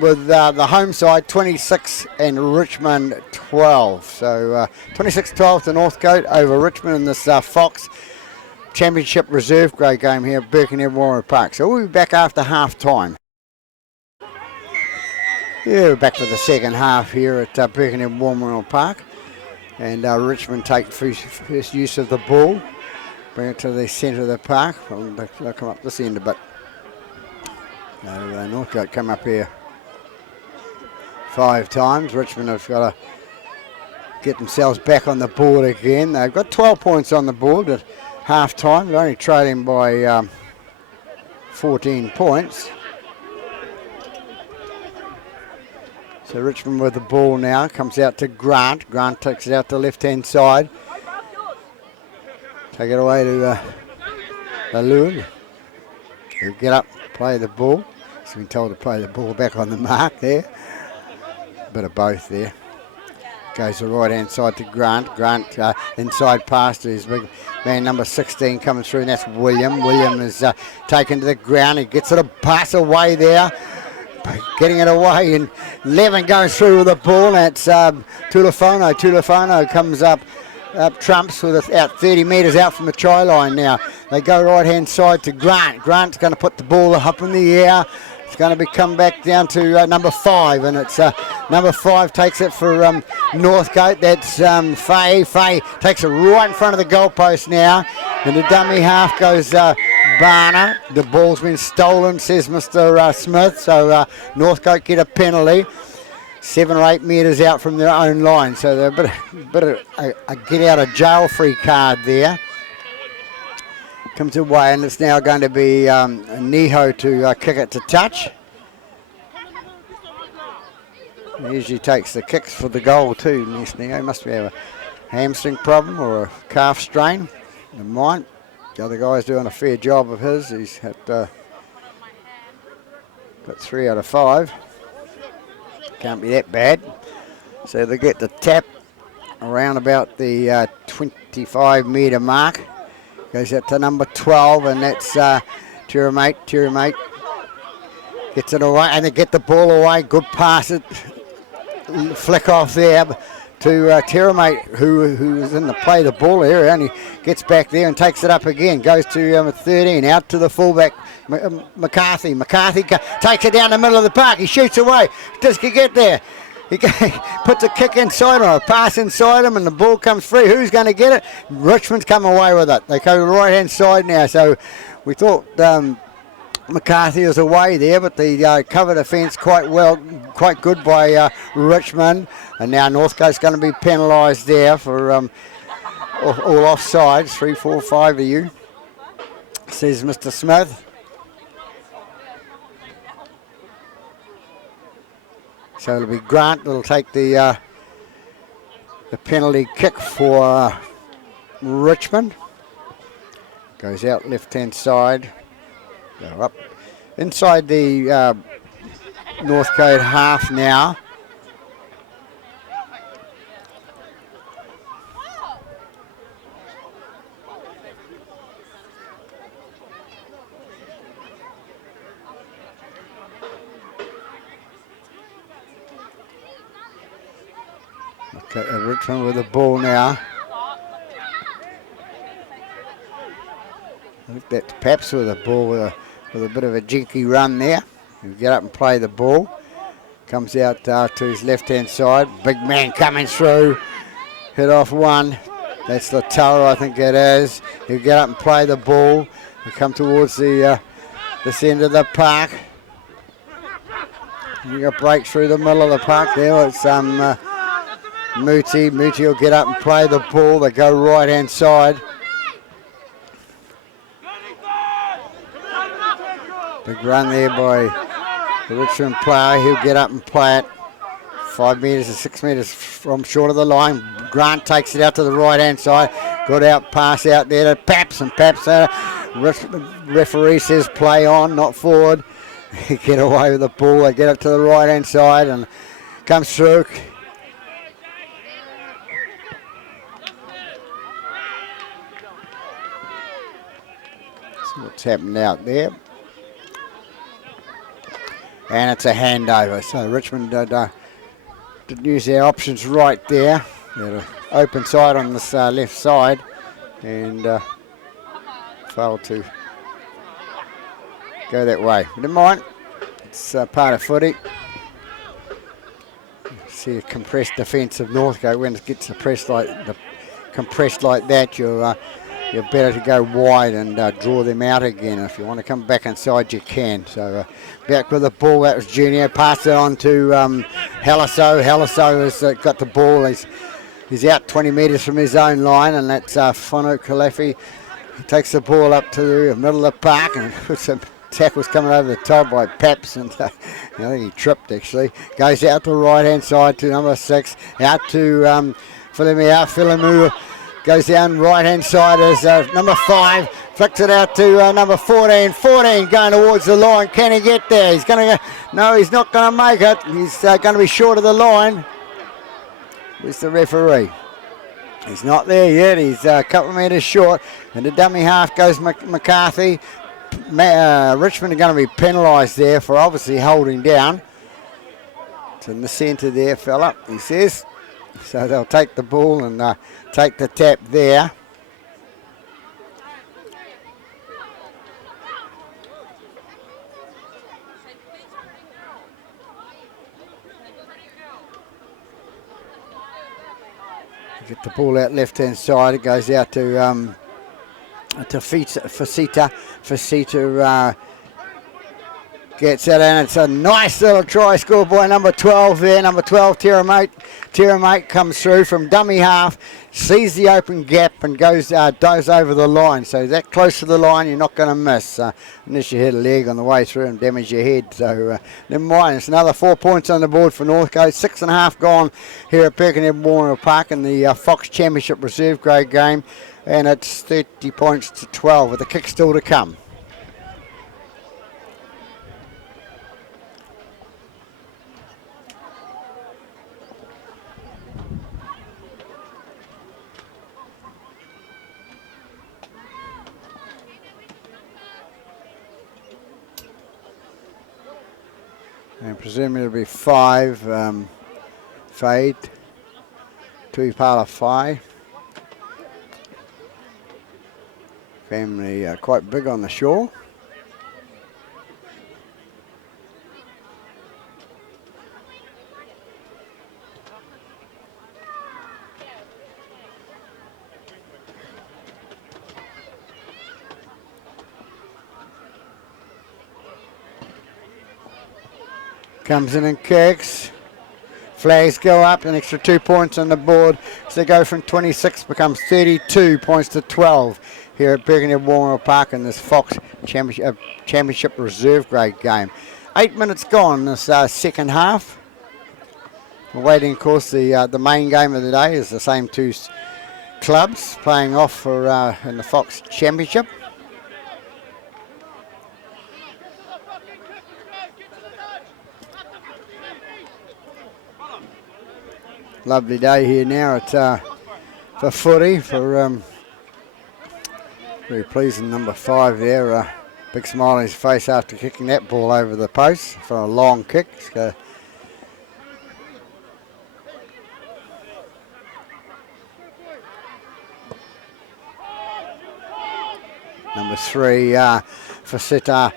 with the home side 26 and Richmond 12. So 26-12 to Northcote over Richmond in this Fox Championship Reserve grade game here at Birkenhead Warren Park. So we'll be back after half time. Yeah, we're back for the second half here at Birkenhead Warren Park. And Richmond take first use of the ball. Bring it to the centre of the park. They'll come up this end a bit. Northcote come up here 5 times. Richmond have got to get themselves back on the board again. They've got 12 points on the board at half time. They're only trailing by 14 points. So Richmond with the ball now. Comes out to Grant. Grant takes it out to left-hand side. Take it away to Alun. He'll get up, play the ball. He's been told to play the ball back on the mark there. Bit of both there. Goes the right-hand side to Grant. Grant inside pass to his big man, number 16, coming through, and that's William. William is taken to the ground. He gets it a pass away there. Getting it away, and Levin goes through with the ball. That's Tulafano. Tulafano comes up trumps with out 30 metres out from the try line now. They go right-hand side to Grant. Grant's going to put the ball up in the air. It's going to be come back down to number 5, and it's number 5 takes it for Northcote. That's Faye. Faye takes it right in front of the goalpost now, and the dummy half goes Barner. The ball's been stolen, says Mr. Smith, so Northcote get a penalty. 7 or 8 metres out from their own line, so they're a bit of a get out of jail free card there. Comes away, and it's now going to be Niho to kick it to touch. He usually takes the kicks for the goal too. Niho must have a hamstring problem or a calf strain. Never mind. The other guy's doing a fair job of his. He's had got 3 out of 5. Can't be that bad. So they get the tap around about the 25 metre mark. Goes out to number 12, and that's Tiramate. Tiramate gets it away, and they get the ball away. Good pass. It flick off there. to Terramate, who is in the play the ball area, and he gets back there and takes it up again. Goes to 13, out to the fullback, McCarthy. McCarthy takes it down the middle of the park. He shoots away. Does he get there? He puts a kick inside or a pass inside him, and the ball comes free. Who's going to get it? Richmond's come away with it. They go to the right-hand side now, so we thought McCarthy was away there, but they covered the fence quite good by Richmond. And now Northcote's going to be penalised there for all offsides. 3, 4, 5 of you, says Mr. Smith. So it'll be Grant that'll take the penalty kick for Richmond. Goes out left-hand side. Go up inside the Northcote half now. Okay, Richmond with the ball now. I think that's Paps with the ball with a bit of a jinky run there. He'll get up and play the ball. Comes out to his left-hand side. Big man coming through. Hit off one. That's Latoa, I think it is. He'll get up and play the ball. He'll come towards this end of the park. You got break through the middle of the park there. It's Mooti. Mooti will get up and play the ball. They go right-hand side. Big run there by the Richmond player. He'll get up and play it. 5 metres or 6 metres from short of the line. Grant takes it out to the right-hand side. Good out pass out there to Paps, and Paps referee says play on, not forward. He get away with the ball. They get up to the right-hand side and comes through. See what's happened out there. And it's a handover. So Richmond did use their options right there. They had an open side on this left side and failed to go that way. But never mind. It's part of footy. See a compressed defence of Northgate. When it gets compressed like that, you're better to go wide and draw them out again. If you want to come back inside, you can. So back with the ball, that was Junior. Passed it on to Haliso. Haliso has got the ball. He's out 20 metres from his own line, and that's Whanu Kalefi. He takes the ball up to the middle of the park, and some tackles coming over the top by Paps, and I think he tripped actually. Goes out to the right-hand side to number 6, out to Philemia. Goes down right-hand side as number 5. Flicks it out to number 14. 14 going towards the line. Can he get there? He's going to go. No, he's not going to make it. He's going to be short of the line. Where's the referee? He's not there yet. He's a couple of metres short. And the dummy half goes McCarthy. Richmond are going to be penalised there for obviously holding down. It's in the centre there, fella, he says. So they'll take the ball and take the tap there. Get the ball out left-hand side. It goes out to Facita. Facita gets it, and it's a nice little try scored by number 12 there. Number 12, Terramate. Terramate comes through from dummy half, sees the open gap and goes over the line. So that close to the line, you're not going to miss unless you hit a leg on the way through and damage your head. So never mind. It's another 4 points on the board for Northcote. 6.5 gone here at Birkenhead Memorial Park in the Fox Championship Reserve Grade game, and it's 30 points to 12 with a kick still to come. And presumably it'll be 5 fade. Tupalafai. Family quite big on the shore. Comes in and kicks. Flags go up, an extra 2 points on the board. So they go from 26, becomes 32 points to 12 here at Birkenhead Warmwell Park in this Fox Championship Reserve Grade game. 8 minutes gone in this second half. We're waiting, of course, the main game of the day is the same two clubs playing off for in the Fox Championship. Lovely day here now at for footy for very pleasing number 5 there. Big smile on his face after kicking that ball over the post for a long kick. So number 3 Faceta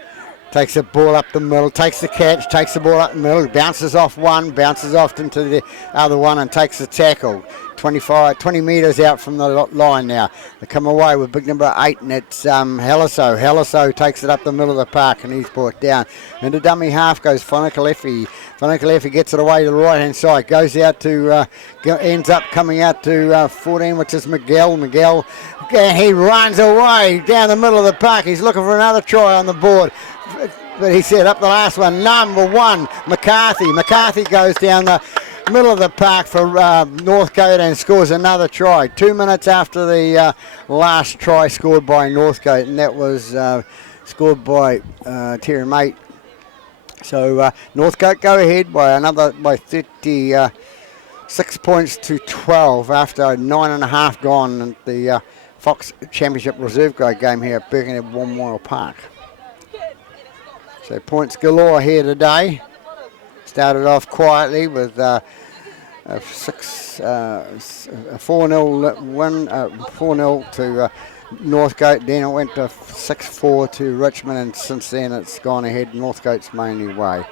takes the ball up the middle, takes the catch, takes the ball up the middle, bounces off one, bounces off into the other one and takes the tackle. 20 metres out from the line now. They come away with big number 8 and it's Heliso. Heliso takes it up the middle of the park and he's brought down. And the dummy half goes Fonakalefi. Fonakalefi gets it away to the right hand side, goes out to, ends up coming out to 14, which is Miguel. Miguel, he runs away down the middle of the park. He's looking for another try on the board. But he set up the last one. Number 1, McCarthy. McCarthy goes down the middle of the park for Northcote and scores another try. 2 minutes after the last try scored by Northcote, and that was scored by Terry Mate. So Northcote go ahead by 36 points to 12 after 9.5 gone in the Fox Championship Reserve Grade game here at Birkenhead Warmwell Park. So points galore here today. Started off quietly with a 4-0 win, 4-0 to Northgate. Then it went to 6-4 to Richmond, and since then it's gone ahead Northgate's mainly way.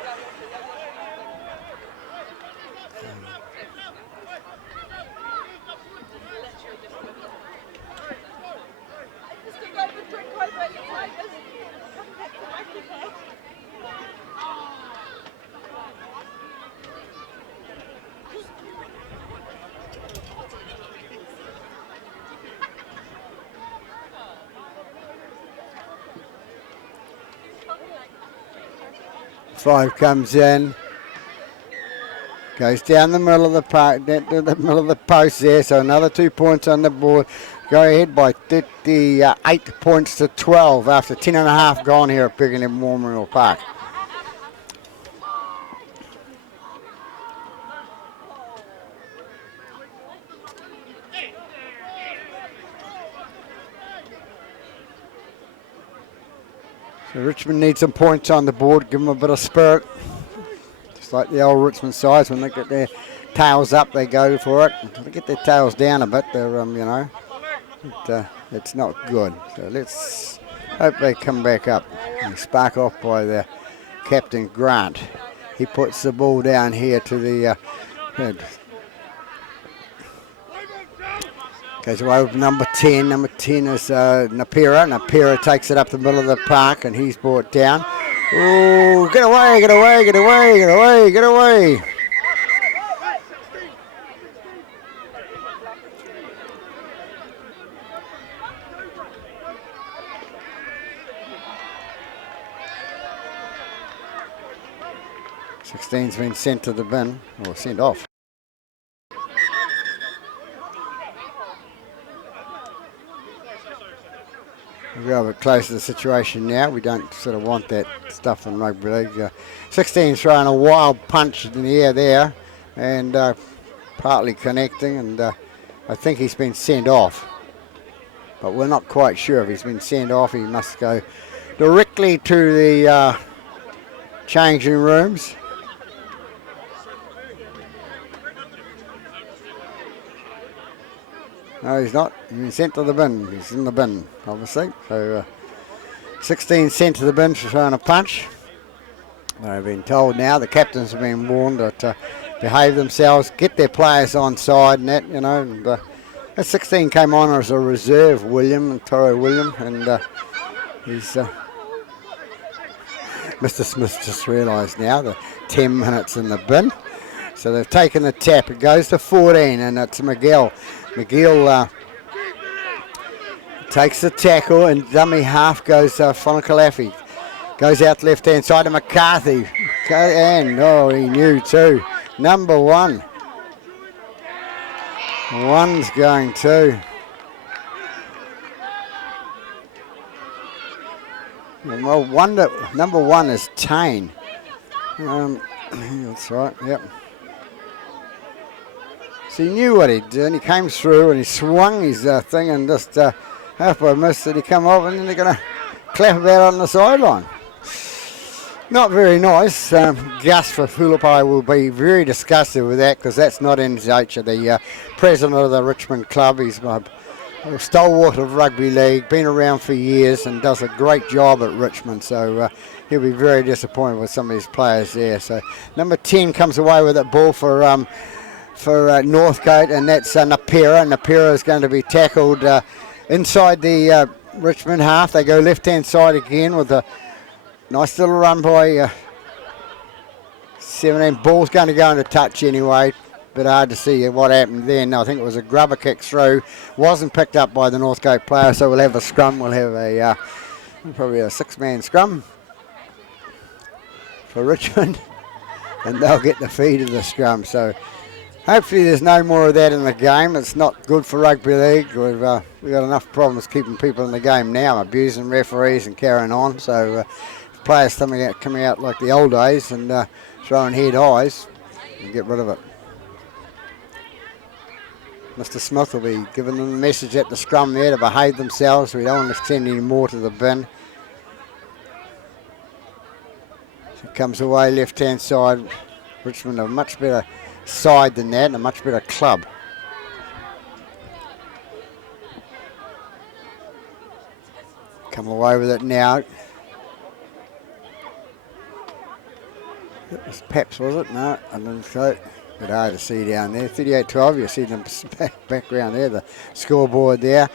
Five comes in, goes down the middle of the park, down to the middle of the post there, so another 2 points on the board. Go ahead by 38 points to 12 after 10.5 gone here at Birkenhead Warmwell Park. So Richmond needs some points on the board, give them a bit of spirit. Just like the old Richmond sides, when they get their tails up, they go for it. If they get their tails down a bit, they're, it's not good. So let's hope they come back up. And spark off by the captain Grant. He puts the ball down here to the head. Goes away with number 10. Number 10 is Napira. Napira takes it up the middle of the park and he's brought down. Oh, get away, get away, get away, get away, get away. Sixteen's been sent to the bin, or sent off. We're a bit close to the situation now. We don't sort of want that stuff in rugby league. 16's throwing a wild punch in the air there and partly connecting, and I think he's been sent off. But we're not quite sure if he's been sent off. He must go directly to the changing rooms. No, he's not. He's been sent to the bin. He's in the bin, obviously. So 16 sent to the bin for throwing a punch. They've been told now, the captains have been warned to behave themselves, get their players on side and that, you know. And, that 16 came on as a reserve, Toro William, and he's... Mr. Smith just realised now the 10 minutes in the bin. So they've taken the tap. It goes to 14, and it's Miguel. Miguel takes the tackle, and dummy half goes Fonakalafi. Goes out left-hand side to McCarthy. And, he knew too. Number 1. One's going too. Well, number 1 is Tane. That's right, yep. So he knew what he'd do, and he came through and he swung his thing and just half by missed it. He come up and then they're going to clap about on the sideline. Not very nice. Gus for Hulapai will be very disgusted with that because that's not in his nature. The president of the Richmond club, he's my stalwart of rugby league, been around for years and does a great job at Richmond. So he'll be very disappointed with some of his players there. So number 10 comes away with that ball for Northcote, and that's Napira. Napira is going to be tackled inside the Richmond half. They go left-hand side again with a nice little run by 17. Ball's going to go into touch anyway. Bit hard to see what happened then. I think it was a grubber kick through. Wasn't picked up by the Northgate player, so we'll have a scrum. We'll have probably a 6-man scrum for Richmond, and they'll get the feed of the scrum. So hopefully there's no more of that in the game. It's not good for rugby league. We've got enough problems keeping people in the game now, abusing referees and carrying on. So players coming out like the old days and throwing head highs, and get rid of it. Mr. Smith will be giving them a message at the scrum there to behave themselves. We don't want to send any more to the bin. So it comes away left-hand side. Richmond a much better side than that and a much better club. Come away with it now. It was Peps, was it? No, I didn't say it. Bit hard to see down there. 38-12, you see them background there, the scoreboard there.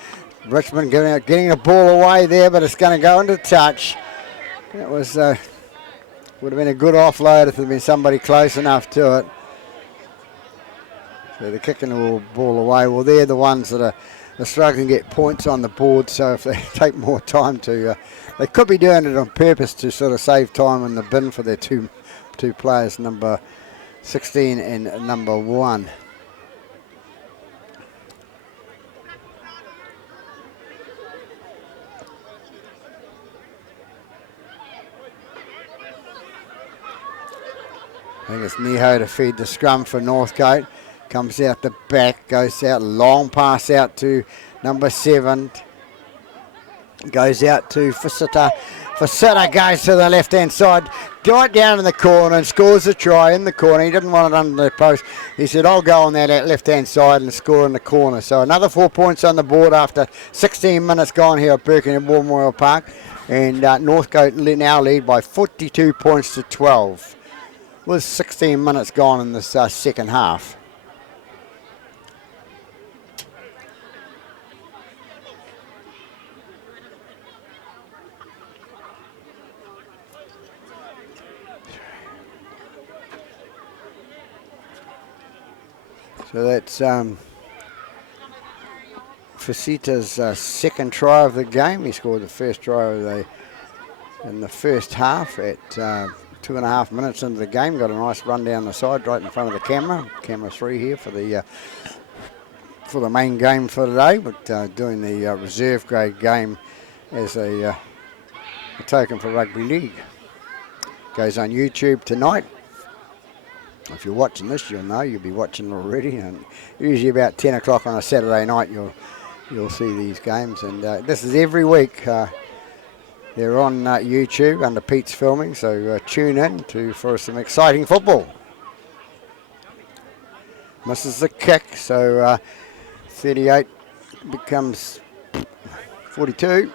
Richmond getting the ball away there, but it's going to go into touch. That was would have been a good offload if there had been somebody close enough to it. So they're kicking the ball away. Well, they're the ones that are struggling to get points on the board, so if they take more time to... they could be doing it on purpose to sort of save time in the bin for their two players, number 16 and number 1. I think it's Niho to feed the scrum for Northcote. Comes out the back, goes out, long pass out to number 7. Goes out to Fasita. Fasita goes to the left-hand side, right down in the corner and scores a try in the corner. He didn't want it under the post. He said, I'll go on that left-hand side and score in the corner. So another 4 points on the board after 16 minutes gone here at Birkenhead Memorial Park. And Northcote now lead by 42 points to 12. With 16 minutes gone in this second half. So that's Fasita's second try of the game. He scored the first try in the first half at 2.5 minutes into the game. Got a nice run down the side right in front of the camera. Camera 3 here for the main game for today, but doing the reserve grade game as a token for rugby league. Goes on YouTube tonight. If you're watching this, you'll know. You'll be watching already, and usually about 10 o'clock on a Saturday night you'll see these games, and this is every week. They're on YouTube under Pete's filming, so tune in for some exciting football. Misses the kick, so 38 becomes 42.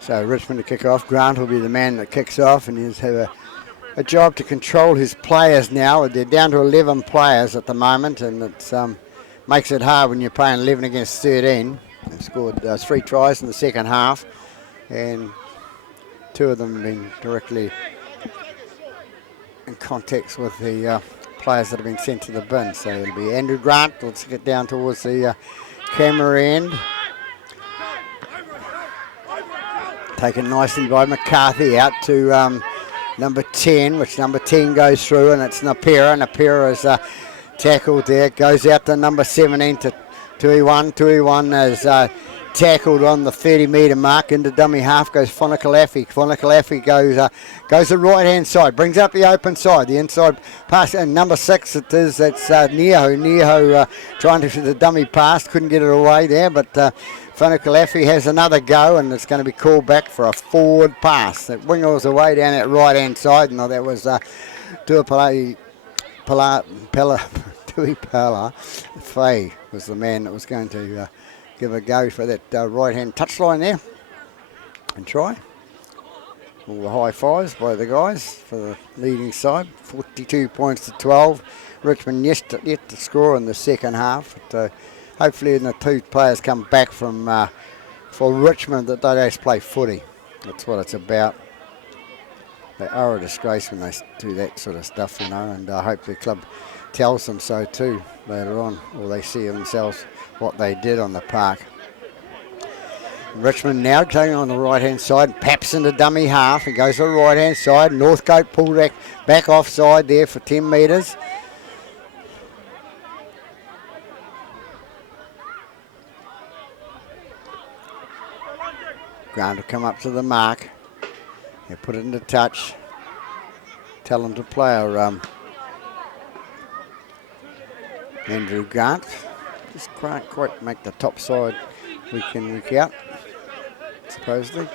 So Richmond to kick off. Grant will be the man that kicks off, and he's have a job to control his players now. They're down to 11 players at the moment, and it makes it hard when you're playing 11 against 13. They've scored 3 tries in the second half, and 2 of them been directly in contact with the players that have been sent to the bin. So it'll be Andrew Grant. Let's get down towards the camera end. Taken nicely by McCarthy out to number 10, which number 10 goes through, and it's Napira. Napira is tackled there. Goes out to number 17 to Tuiwan. Tuiwan is tackled on the 30-metre mark. Into dummy half goes Fonakalafi. Fonakalafi goes the right-hand side. Brings up the open side. The inside pass. And number 6 it is. It's Neho. Neho trying to the dummy pass. Couldn't get it away there, but Fonakalafi has another go, and it's going to be called back for a forward pass. It wingles away down that right-hand side. No, that was Tuipala Faye was the man that was going to give a go for that right-hand touchline there and try. All the high fives by the guys for the leading side. 42 points to 12. Richmond yet to score in the second half. But, hopefully when the 2 players come back from for Richmond that they just play footy. That's what it's about. They are a disgrace when they do that sort of stuff, you know, and I hope the club tells them so too later on, or they see themselves what they did on the park. Richmond now taking on the right-hand side. Paps in the dummy half. He goes to the right-hand side. Northcote pulled back offside there for 10 metres. Grant will come up to the mark. He'll put it into touch. Tell him to play Andrew Grant. Just can't quite make the top side week in, week out, supposedly.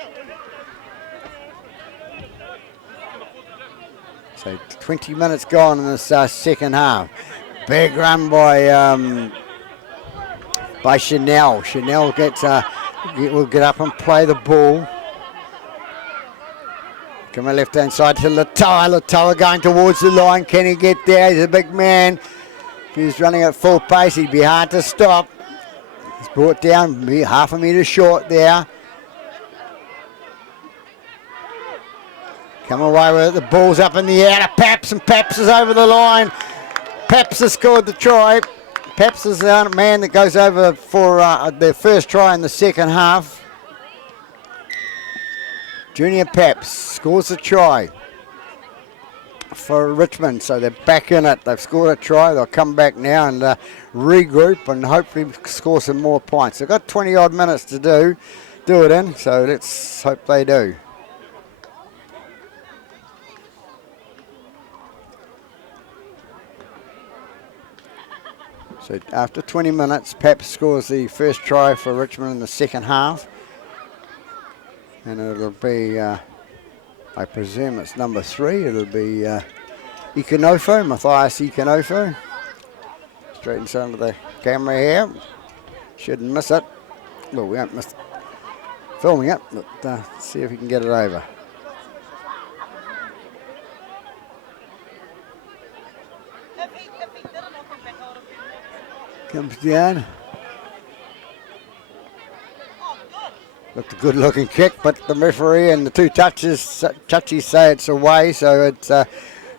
So 20 minutes gone in this second half. Big run by Chanel. Chanel will get up and play the ball. Come on left hand side to Latoa. Latoa going towards the line. Can he get there? He's a big man. If he's running at full pace, he'd be hard to stop. He's brought down half a metre short there. Come away with it. The ball's up in the air to Paps, and Paps is over the line. Paps has scored the try. Paps is the man that goes over for their first try in the second half. Junior Paps scores a try for Richmond, so they're back in it. They've scored a try. They'll come back now and regroup and hopefully score some more points. They've got 20-odd minutes to do it in, so let's hope they do. So after 20 minutes, Paps scores the first try for Richmond in the second half. And it'll be, I presume it's number 3. It'll be Ikanofo, Matthias Ikanofo. Straight in front of the camera here. Shouldn't miss it. Well, we won't miss filming it, but see if we can get it over. Comes down. Looked a good looking kick, but the referee and the 2 touchies say it's away, so it's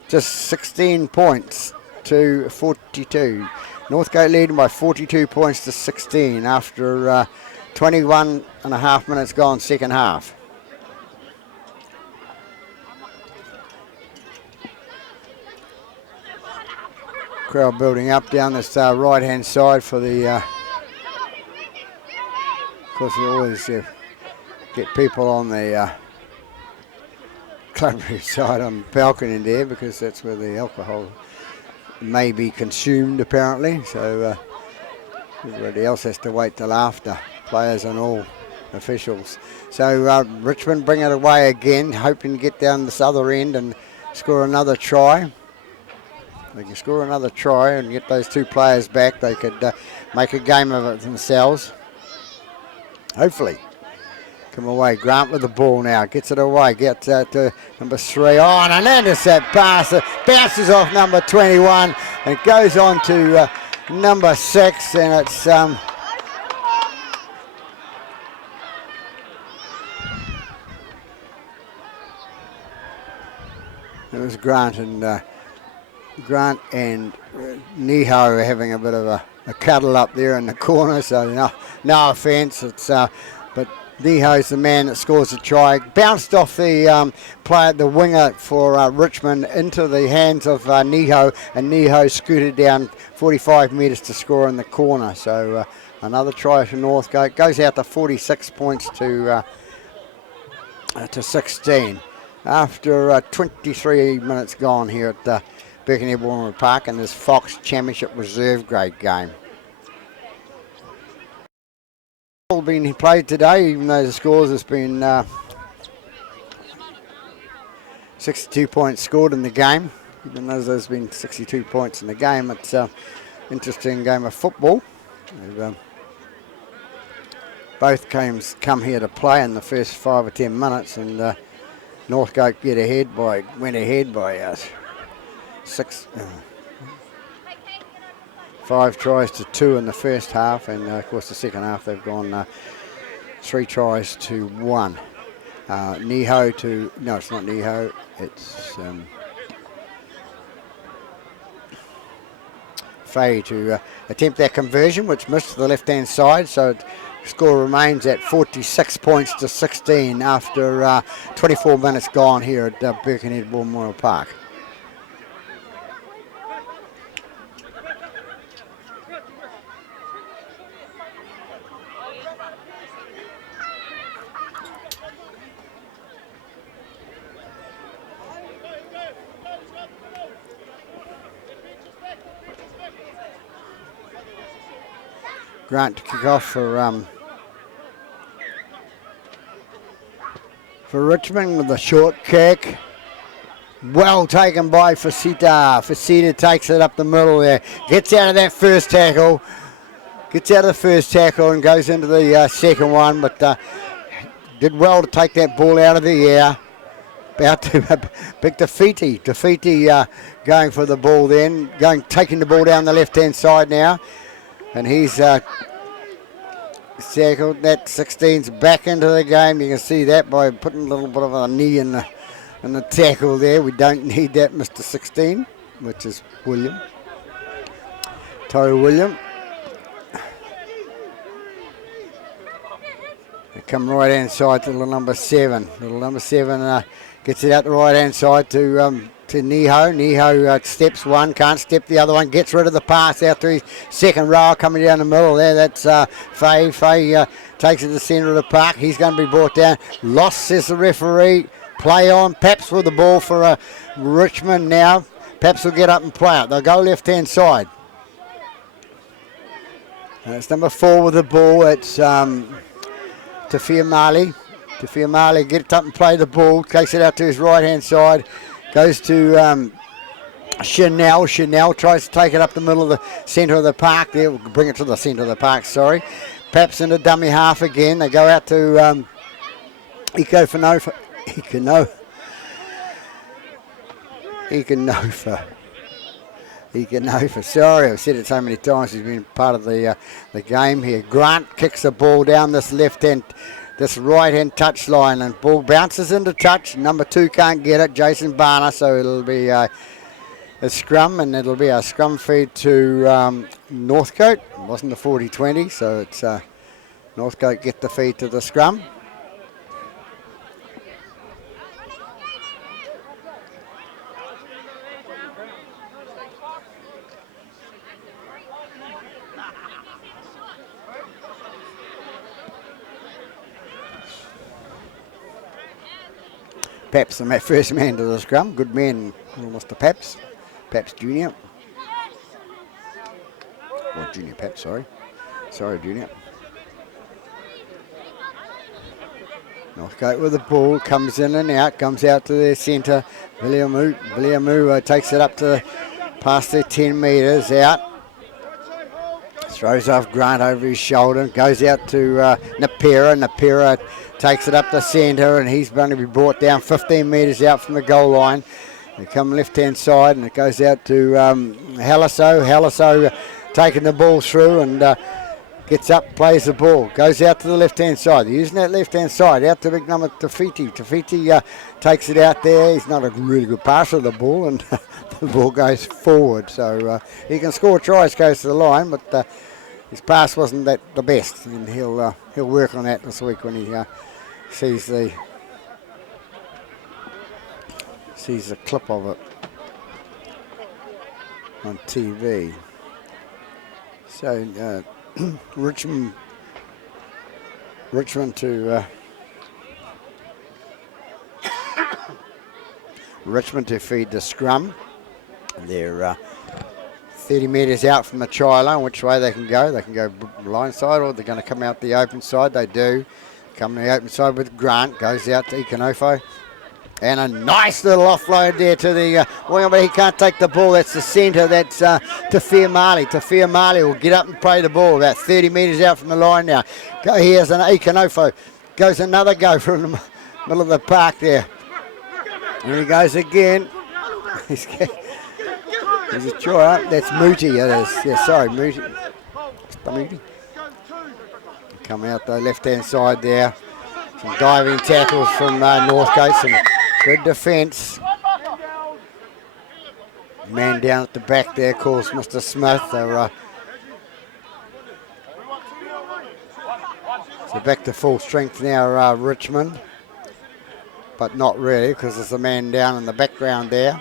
just 16 points to 42. Northgate leading by 42 points to 16 after 21 and a half minutes gone second half. Crowd building up down this right-hand side for the... of course, you always get people on the clubroom side on the balcony there because that's where the alcohol may be consumed, apparently. So everybody else has to wait till after. players and all officials. So Richmond bring it away again, hoping to get down this other end and score another try. They can score another try and get those 2 players back. They could make a game of it themselves. Hopefully. Come away. Grant with the ball now. Gets it away. Gets to number 3. Oh, and an intercept pass. It bounces off number 21 and goes on to number 6. And it's it was Grant and Niho having a bit of a cuddle up there in the corner. So no offence. It's but Niho's the man that scores the try. Bounced off the player, the winger for Richmond, into the hands of Niho, and Niho scooted down 45 metres to score in the corner. So another try for Northgate. Goes out to 46 points to 16. After 23 minutes gone here at Birkenhead Warner Park in this Fox Championship Reserve Grade game. All been played today, even though the scores has been 62 points scored in the game. Even though there's been 62 points in the game, it's an interesting game of football. Both games come here to play in the first 5 or 10 minutes, and Northgate went ahead by 5 tries to 2 in the first half, and of course the second half they've gone 3 tries to 1. Niho to, no, it's not Niho, it's Faye to attempt that conversion, which missed to the left-hand side, so score remains at 46 points to 16 after 24 minutes gone here at Birkenhead Memorial Park. Grant to kick off for Richmond with a short kick. Well taken by Facita. Facita takes it up the middle there. Gets out of that first tackle. And goes into the second one, but did well to take that ball out of the air. About to big Tafiti going for the ball then. Taking the ball down the left-hand side now. And he's tackled. That 16's back into the game. You can see that by putting a little bit of a knee in the tackle there. We don't need that, Mr. 16, which is William. Tory William. They come right hand side to little number 7. Little number 7 gets it out the right hand side to Niho. Niho steps one, can't step the other one, gets rid of the pass out to his second row coming down the middle there. That's Faye. Faye takes it to the centre of the park. He's going to be brought down. Lost, says the referee. Play on. Paps with the ball for Richmond now. Paps will get up and play it. They'll go left-hand side. And it's number 4 with the ball. It's Tafia Marley. Tafia Marley gets up and play the ball. Takes it out to his right-hand side. Goes to Chanel. Chanel tries to take it up the middle of the centre of the park there. We'll bring it to the centre of the park, sorry. Paps into dummy half again. They go out to Econofa. Sorry, I've said it so many times. He's been part of the game here. Grant kicks the ball down this right-hand touch line, and ball bounces into touch. Number 2 can't get it, Jason Barner, so it'll be a scrum, and it'll be a scrum feed to Northcote. It wasn't a 40-20, so it's Northcote get the feed to the scrum. Paps, the first man to the scrum. Good man, Mr. Paps. Paps Junior. Or Junior Paps, sorry. Sorry, Junior. Northgate with the ball, comes in and out, comes out to their centre. Villiamu takes it up to past their 10 metres out. Throws off Grant over his shoulder, goes out to Napira. Napira takes it up the centre, and he's going to be brought down 15 metres out from the goal line. They come left-hand side, and it goes out to Haliso. Haliso taking the ball through and gets up, plays the ball, goes out to the left-hand side. They're using that left-hand side, out to big number Tafiti. Tafiti takes it out there. He's not a really good passer of the ball, and the ball goes forward. So he can score tries, goes to the line, but his pass wasn't the best, and he'll work on that this week when he sees the clip of it on TV. So Richmond to feed the scrum. They're 30 metres out from the try line. Which way they can go? They can go line side, or they're going to come out the open side. They do come to the open side with Grant. Goes out to Ikanofo. And a nice little offload there to the winger, but he can't take the ball. That's the centre. That's Tafir Marley. Tafir Marley will get up and play the ball about 30 metres out from the line now. Here's an Ikanofo. Goes another go from the middle of the park there. And he goes again. There's a try up. That's Moody. It is. Yeah, sorry, Moody. Moody. Come out the left-hand side there. Some diving tackles from Northgate. Some good defence. Man down at the back there calls Mr. Smith. They're, so back to full strength now, Richmond. But not really, because there's a man down in the background there.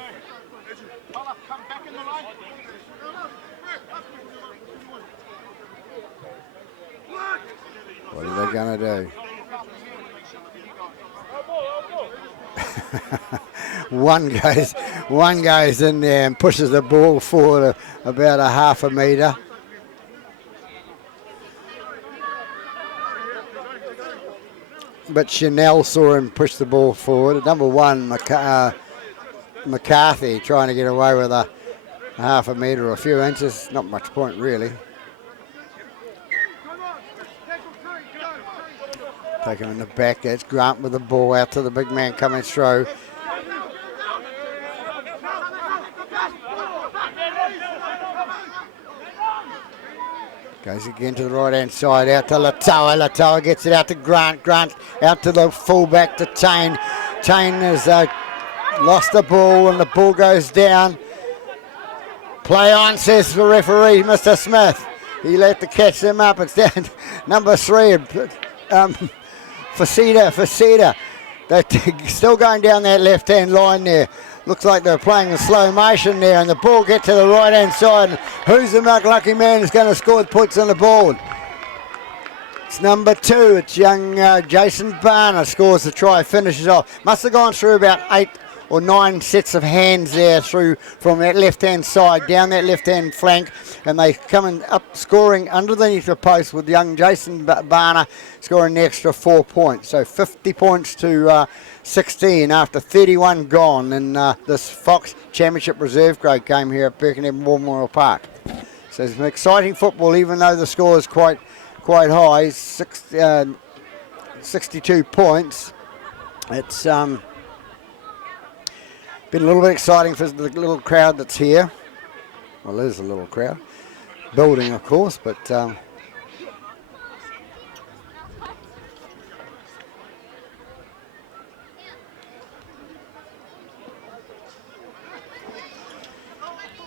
What are they going to do? One goes in there and pushes the ball forward about a half a metre. But Chanel saw him push the ball forward. Number one, McCarthy trying to get away with a half a metre or a few inches. Not much point really. Take him in the back. That's Grant with the ball out to the big man coming through. Goes again to the right-hand side, out to Latoa. Latoa gets it out to Grant. Grant out to the fullback to Tain. Tain has lost the ball, and the ball goes down. Play on, says the referee, Mr. Smith. He let the catch them up. It's down to number 3. Faceta. They're still going down that left-hand line there. Looks like they're playing in slow motion there, and the ball gets to the right-hand side. And who's the lucky man who's going to score the points on the board? It's number 2. It's young Jason Barner scores the try, finishes off. Must have gone through about 8 or 9 sets of hands there through from that left-hand side, down that left-hand flank, and they coming up scoring underneath the post with young Jason Barner scoring the extra 4 points. So 50 points to 16 after 31 gone in this Fox Championship Reserve Grade game here at Birkenhead Memorial Park. So it's some exciting football, even though the score is quite high, 62 points. It's been a little bit exciting for the little crowd that's here. Well, there's a little crowd. Building, of course, but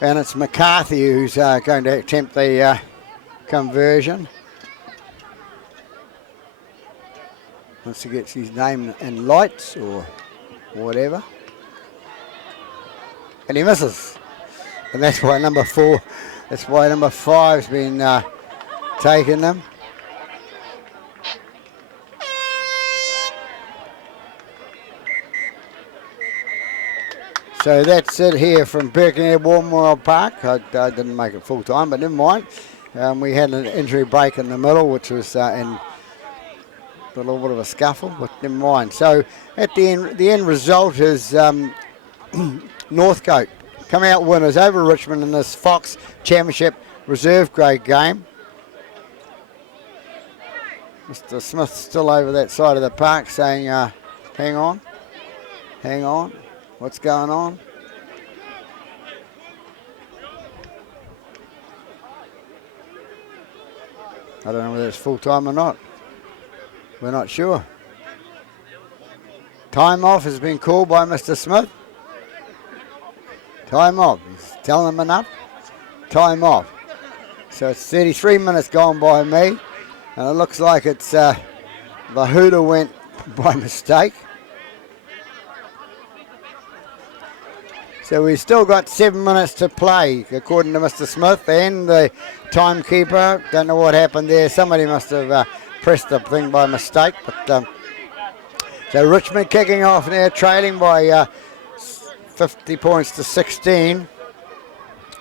and it's McCarthy who's going to attempt the conversion. Once he gets his name in lights or whatever. And he misses. And that's why number 4, that's why number 5's been taking them. So that's it here from Birkenhead Memorial Park. I didn't make it full time, but never mind. We had an injury break in the middle, which was in a little bit of a scuffle, but never mind. So at the end result is Northcote come out winners over Richmond in this Fox Championship reserve grade game. Mr. Smith still over that side of the park saying, hang on, what's going on? I don't know whether it's full time or not. We're not sure. Time off has been called by Mr. Smith. Time off. He's telling them enough. Time off. So it's 33 minutes gone by me. And it looks like it's the hooter went by mistake. So we've still got 7 minutes to play, according to Mr. Smith and the timekeeper. Don't know what happened there. Somebody must have pressed the thing by mistake. But so Richmond kicking off now, trailing by 50 points to 16.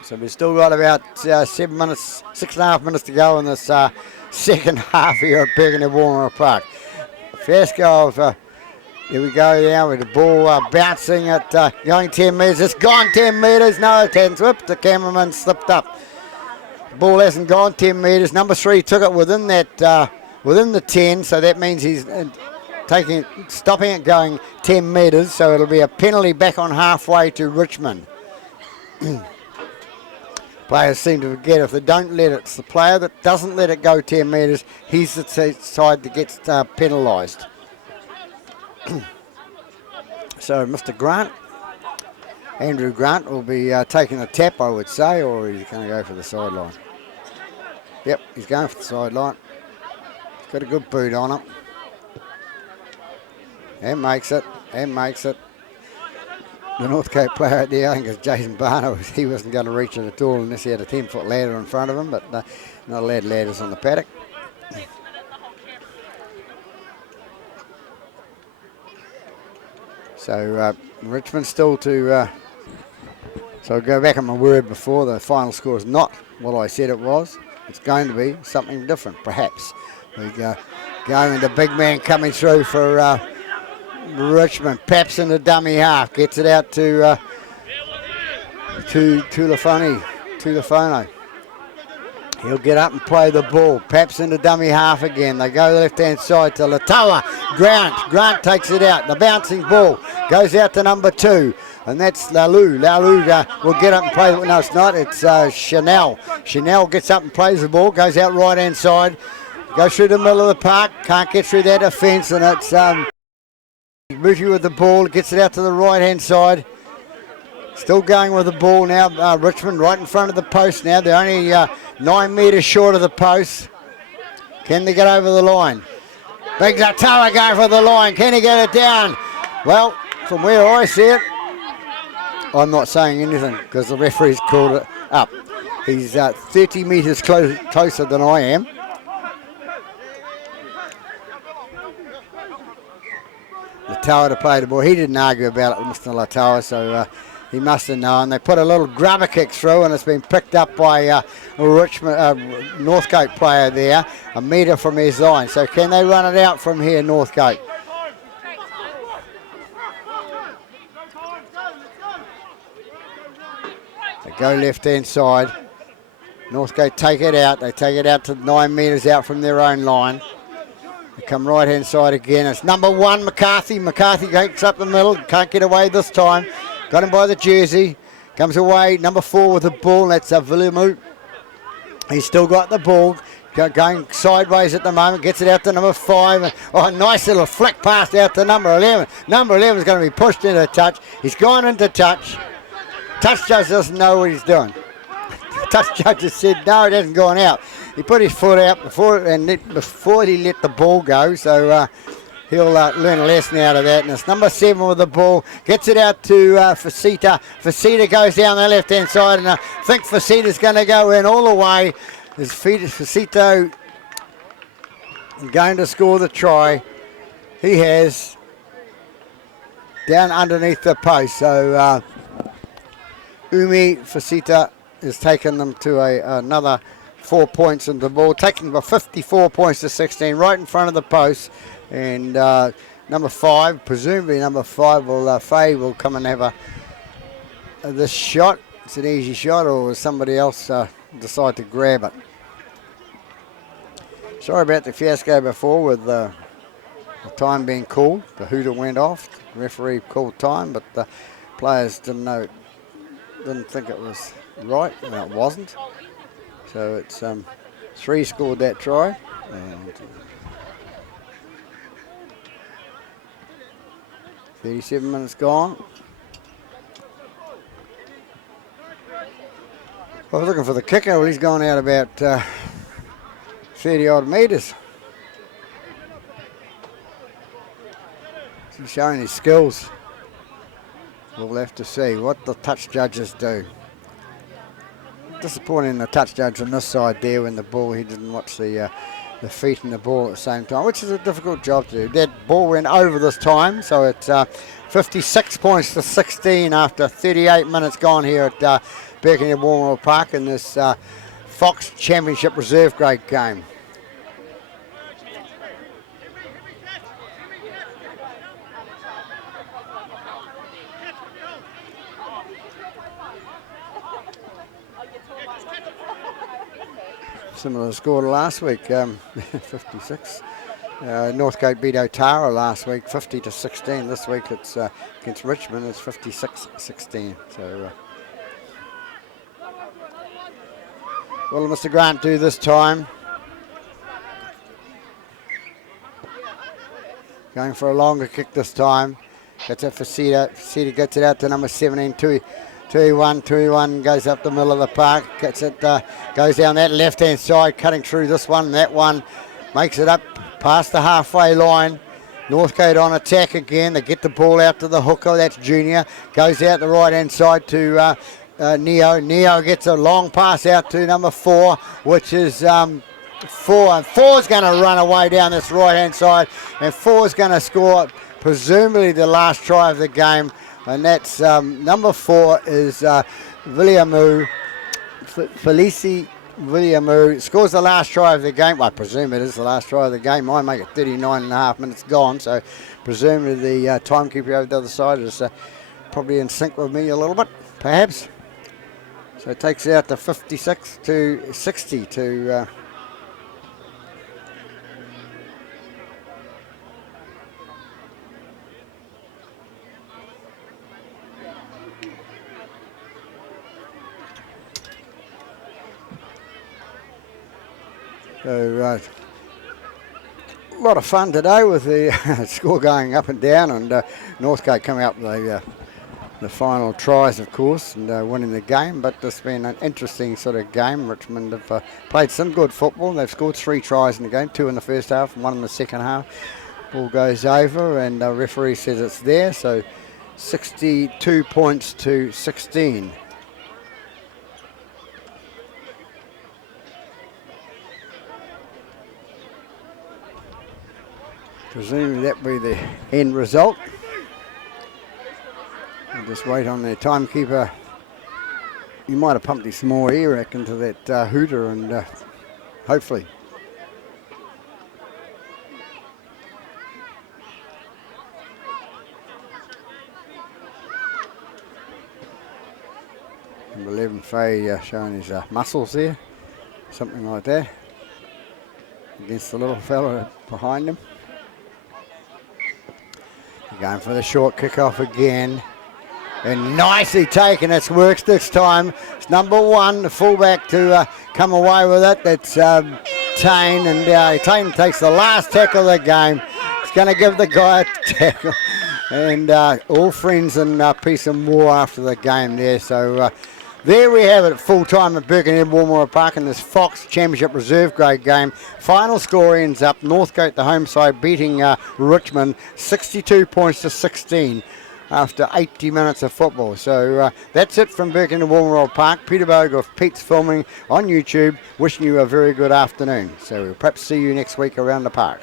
So we've still got about 7 minutes, 6.5 minutes to go in this second half here at Birkenhead Warner Park. First go of here we go now with the ball bouncing at going 10 metres. It's gone 10 metres. No, it hasn't. Whoops, the cameraman slipped up. The ball hasn't gone 10 metres. Number 3 took it within that within the 10, so that means he's stopping it going 10 metres. So it'll be a penalty back on halfway to Richmond. Players seem to forget if they don't let it. It's the player that doesn't let it go 10 metres. He's the side that gets penalised. So Mr. Grant, Andrew Grant, will be taking a tap, I would say, or he's going to go for the sideline. Yep, he's going for the sideline. He's got a good boot on him. And makes it. The Northcote player out there, I think it's Jason Barner, he wasn't going to reach it at all unless he had a 10-foot ladder in front of him, but not allowed ladders on the paddock. So Richmond still to, so I'll go back on my word before, the final score is not what I said it was. It's going to be something different, perhaps. We go going the big man coming through for Richmond. Paps in the dummy half, gets it out to Tulofono. He'll get up and play the ball. Paps in the dummy half again. They go the left-hand side to Latoa. Grant takes it out. The bouncing ball goes out to number 2. And that's Lalu. Lalu will get up and play. No, it's not. It's Chanel. Chanel gets up and plays the ball. Goes out right-hand side. Goes through the middle of the park. Can't get through that defence. And it's Muti with the ball. Gets it out to the right-hand side. Still going with the ball now. Richmond right in front of the post now. They're only 9 metres short of the post. Can they get over the line? Big Latoa going for the line. Can he get it down? Well, from where I see it, I'm not saying anything because the referee's called it up. He's 30 metres closer than I am. Latoa to play the ball. He didn't argue about it with Mr. Latoa, so he must have known. They put a little grubber kick through and it's been picked up by a Richmond Northcote player there, a metre from his line. So can they run it out from here, Northcote? They go left-hand side. Northcote take it out. They take it out to 9 metres out from their own line. They come right-hand side again. It's number 1, McCarthy. McCarthy gets up the middle. Can't get away this time. Got him by the jersey. Comes away. Number 4 with the ball. That's Vilimu. He's still got the ball. Going sideways at the moment. Gets it out to number 5. Oh, nice little flick pass out to number 11. Number 11 is going to be pushed into touch. He's gone into touch. Touch judge doesn't know what he's doing. Touch judge has said, no, it hasn't gone out. He put his foot out before he let the ball go. So he'll learn a lesson out of that. And it's number 7 with the ball. Gets it out to Facita. Facita goes down the left-hand side. And I think Facita's going to go in all the way. There's Facito going to score the try. He has down underneath the post. So Umi Facita has taken them to another 4 points in the ball, taking the 54 points to 16, right in front of the post. And number 5, presumably number 5, Faye will come and have this shot. It's an easy shot, or will somebody else decide to grab it? Sorry about the fiasco before with the time being called. The hooter went off. The referee called time, but the players didn't think it was right. No, it wasn't. So it's 3 scored that try. And 37 minutes gone. I was looking for the kicker. Well, he's gone out about 30 odd metres. He's showing his skills. We'll have to see what the touch judges do. Disappointing the touch judge on this side there when the ball, he didn't watch the feet and the ball at the same time, which is a difficult job to do. That ball went over this time, so it's 56 points to 16 after 38 minutes gone here at Birkenhead Warmwell Park in this Fox Championship Reserve Grade game. Similar score to last week, 56. Northgate beat Otara last week, 50 to 16. This week it's against Richmond, it's 56-16. So, what will Mr. Grant do this time? Going for a longer kick this time. Gets it for Cedar. Cedar gets it out to number 17, 2-1, goes up the middle of the park, gets it, goes down that left-hand side, cutting through this one, that one, makes it up past the halfway line. Northgate on attack again. They get the ball out to the hooker, that's Junior, goes out the right-hand side to Neo. Neo gets a long pass out to number 4, which is 4, and 4's going to run away down this right-hand side, and 4's going to score presumably the last try of the game. And that's number 4 is Williamu, Felici Williamu, scores the last try of the game. Well, I presume it is the last try of the game. Might make it 39.5 minutes gone, so presumably the timekeeper over the other side is probably in sync with me a little bit, perhaps. So it takes it out to 56 to 60 to... So, a lot of fun today with the score going up and down, and Northgate coming up with the final tries, of course, and winning the game. But it's been an interesting sort of game. Richmond have played some good football. They've scored 3 tries in the game, 2 in the first half and 1 in the second half. Ball goes over, and the referee says it's there. So 62 points to 16. Presumably that will be the end result. We'll just wait on the timekeeper. He might have pumped some more air into that hooter, and hopefully. Number 11, Faye, showing his muscles there, something like that, against the little fella behind him. Going for the short kick-off again. And nicely taken. It works this time. It's number 1, the fullback, to come away with it. That's Tane. And Tane takes the last tackle of the game. It's going to give the guy a tackle. And all friends and peace and war after the game there. So there we have it at full time at Birkenhead Warmwell Park in this Fox Championship Reserve Grade game. Final score ends up Northcote, the home side, beating Richmond 62 points to 16 after 80 minutes of football. So that's it from Birkenhead Warmwell Park. Peter Bogue of Pete's Filming on YouTube, wishing you a very good afternoon. So we'll perhaps see you next week around the park.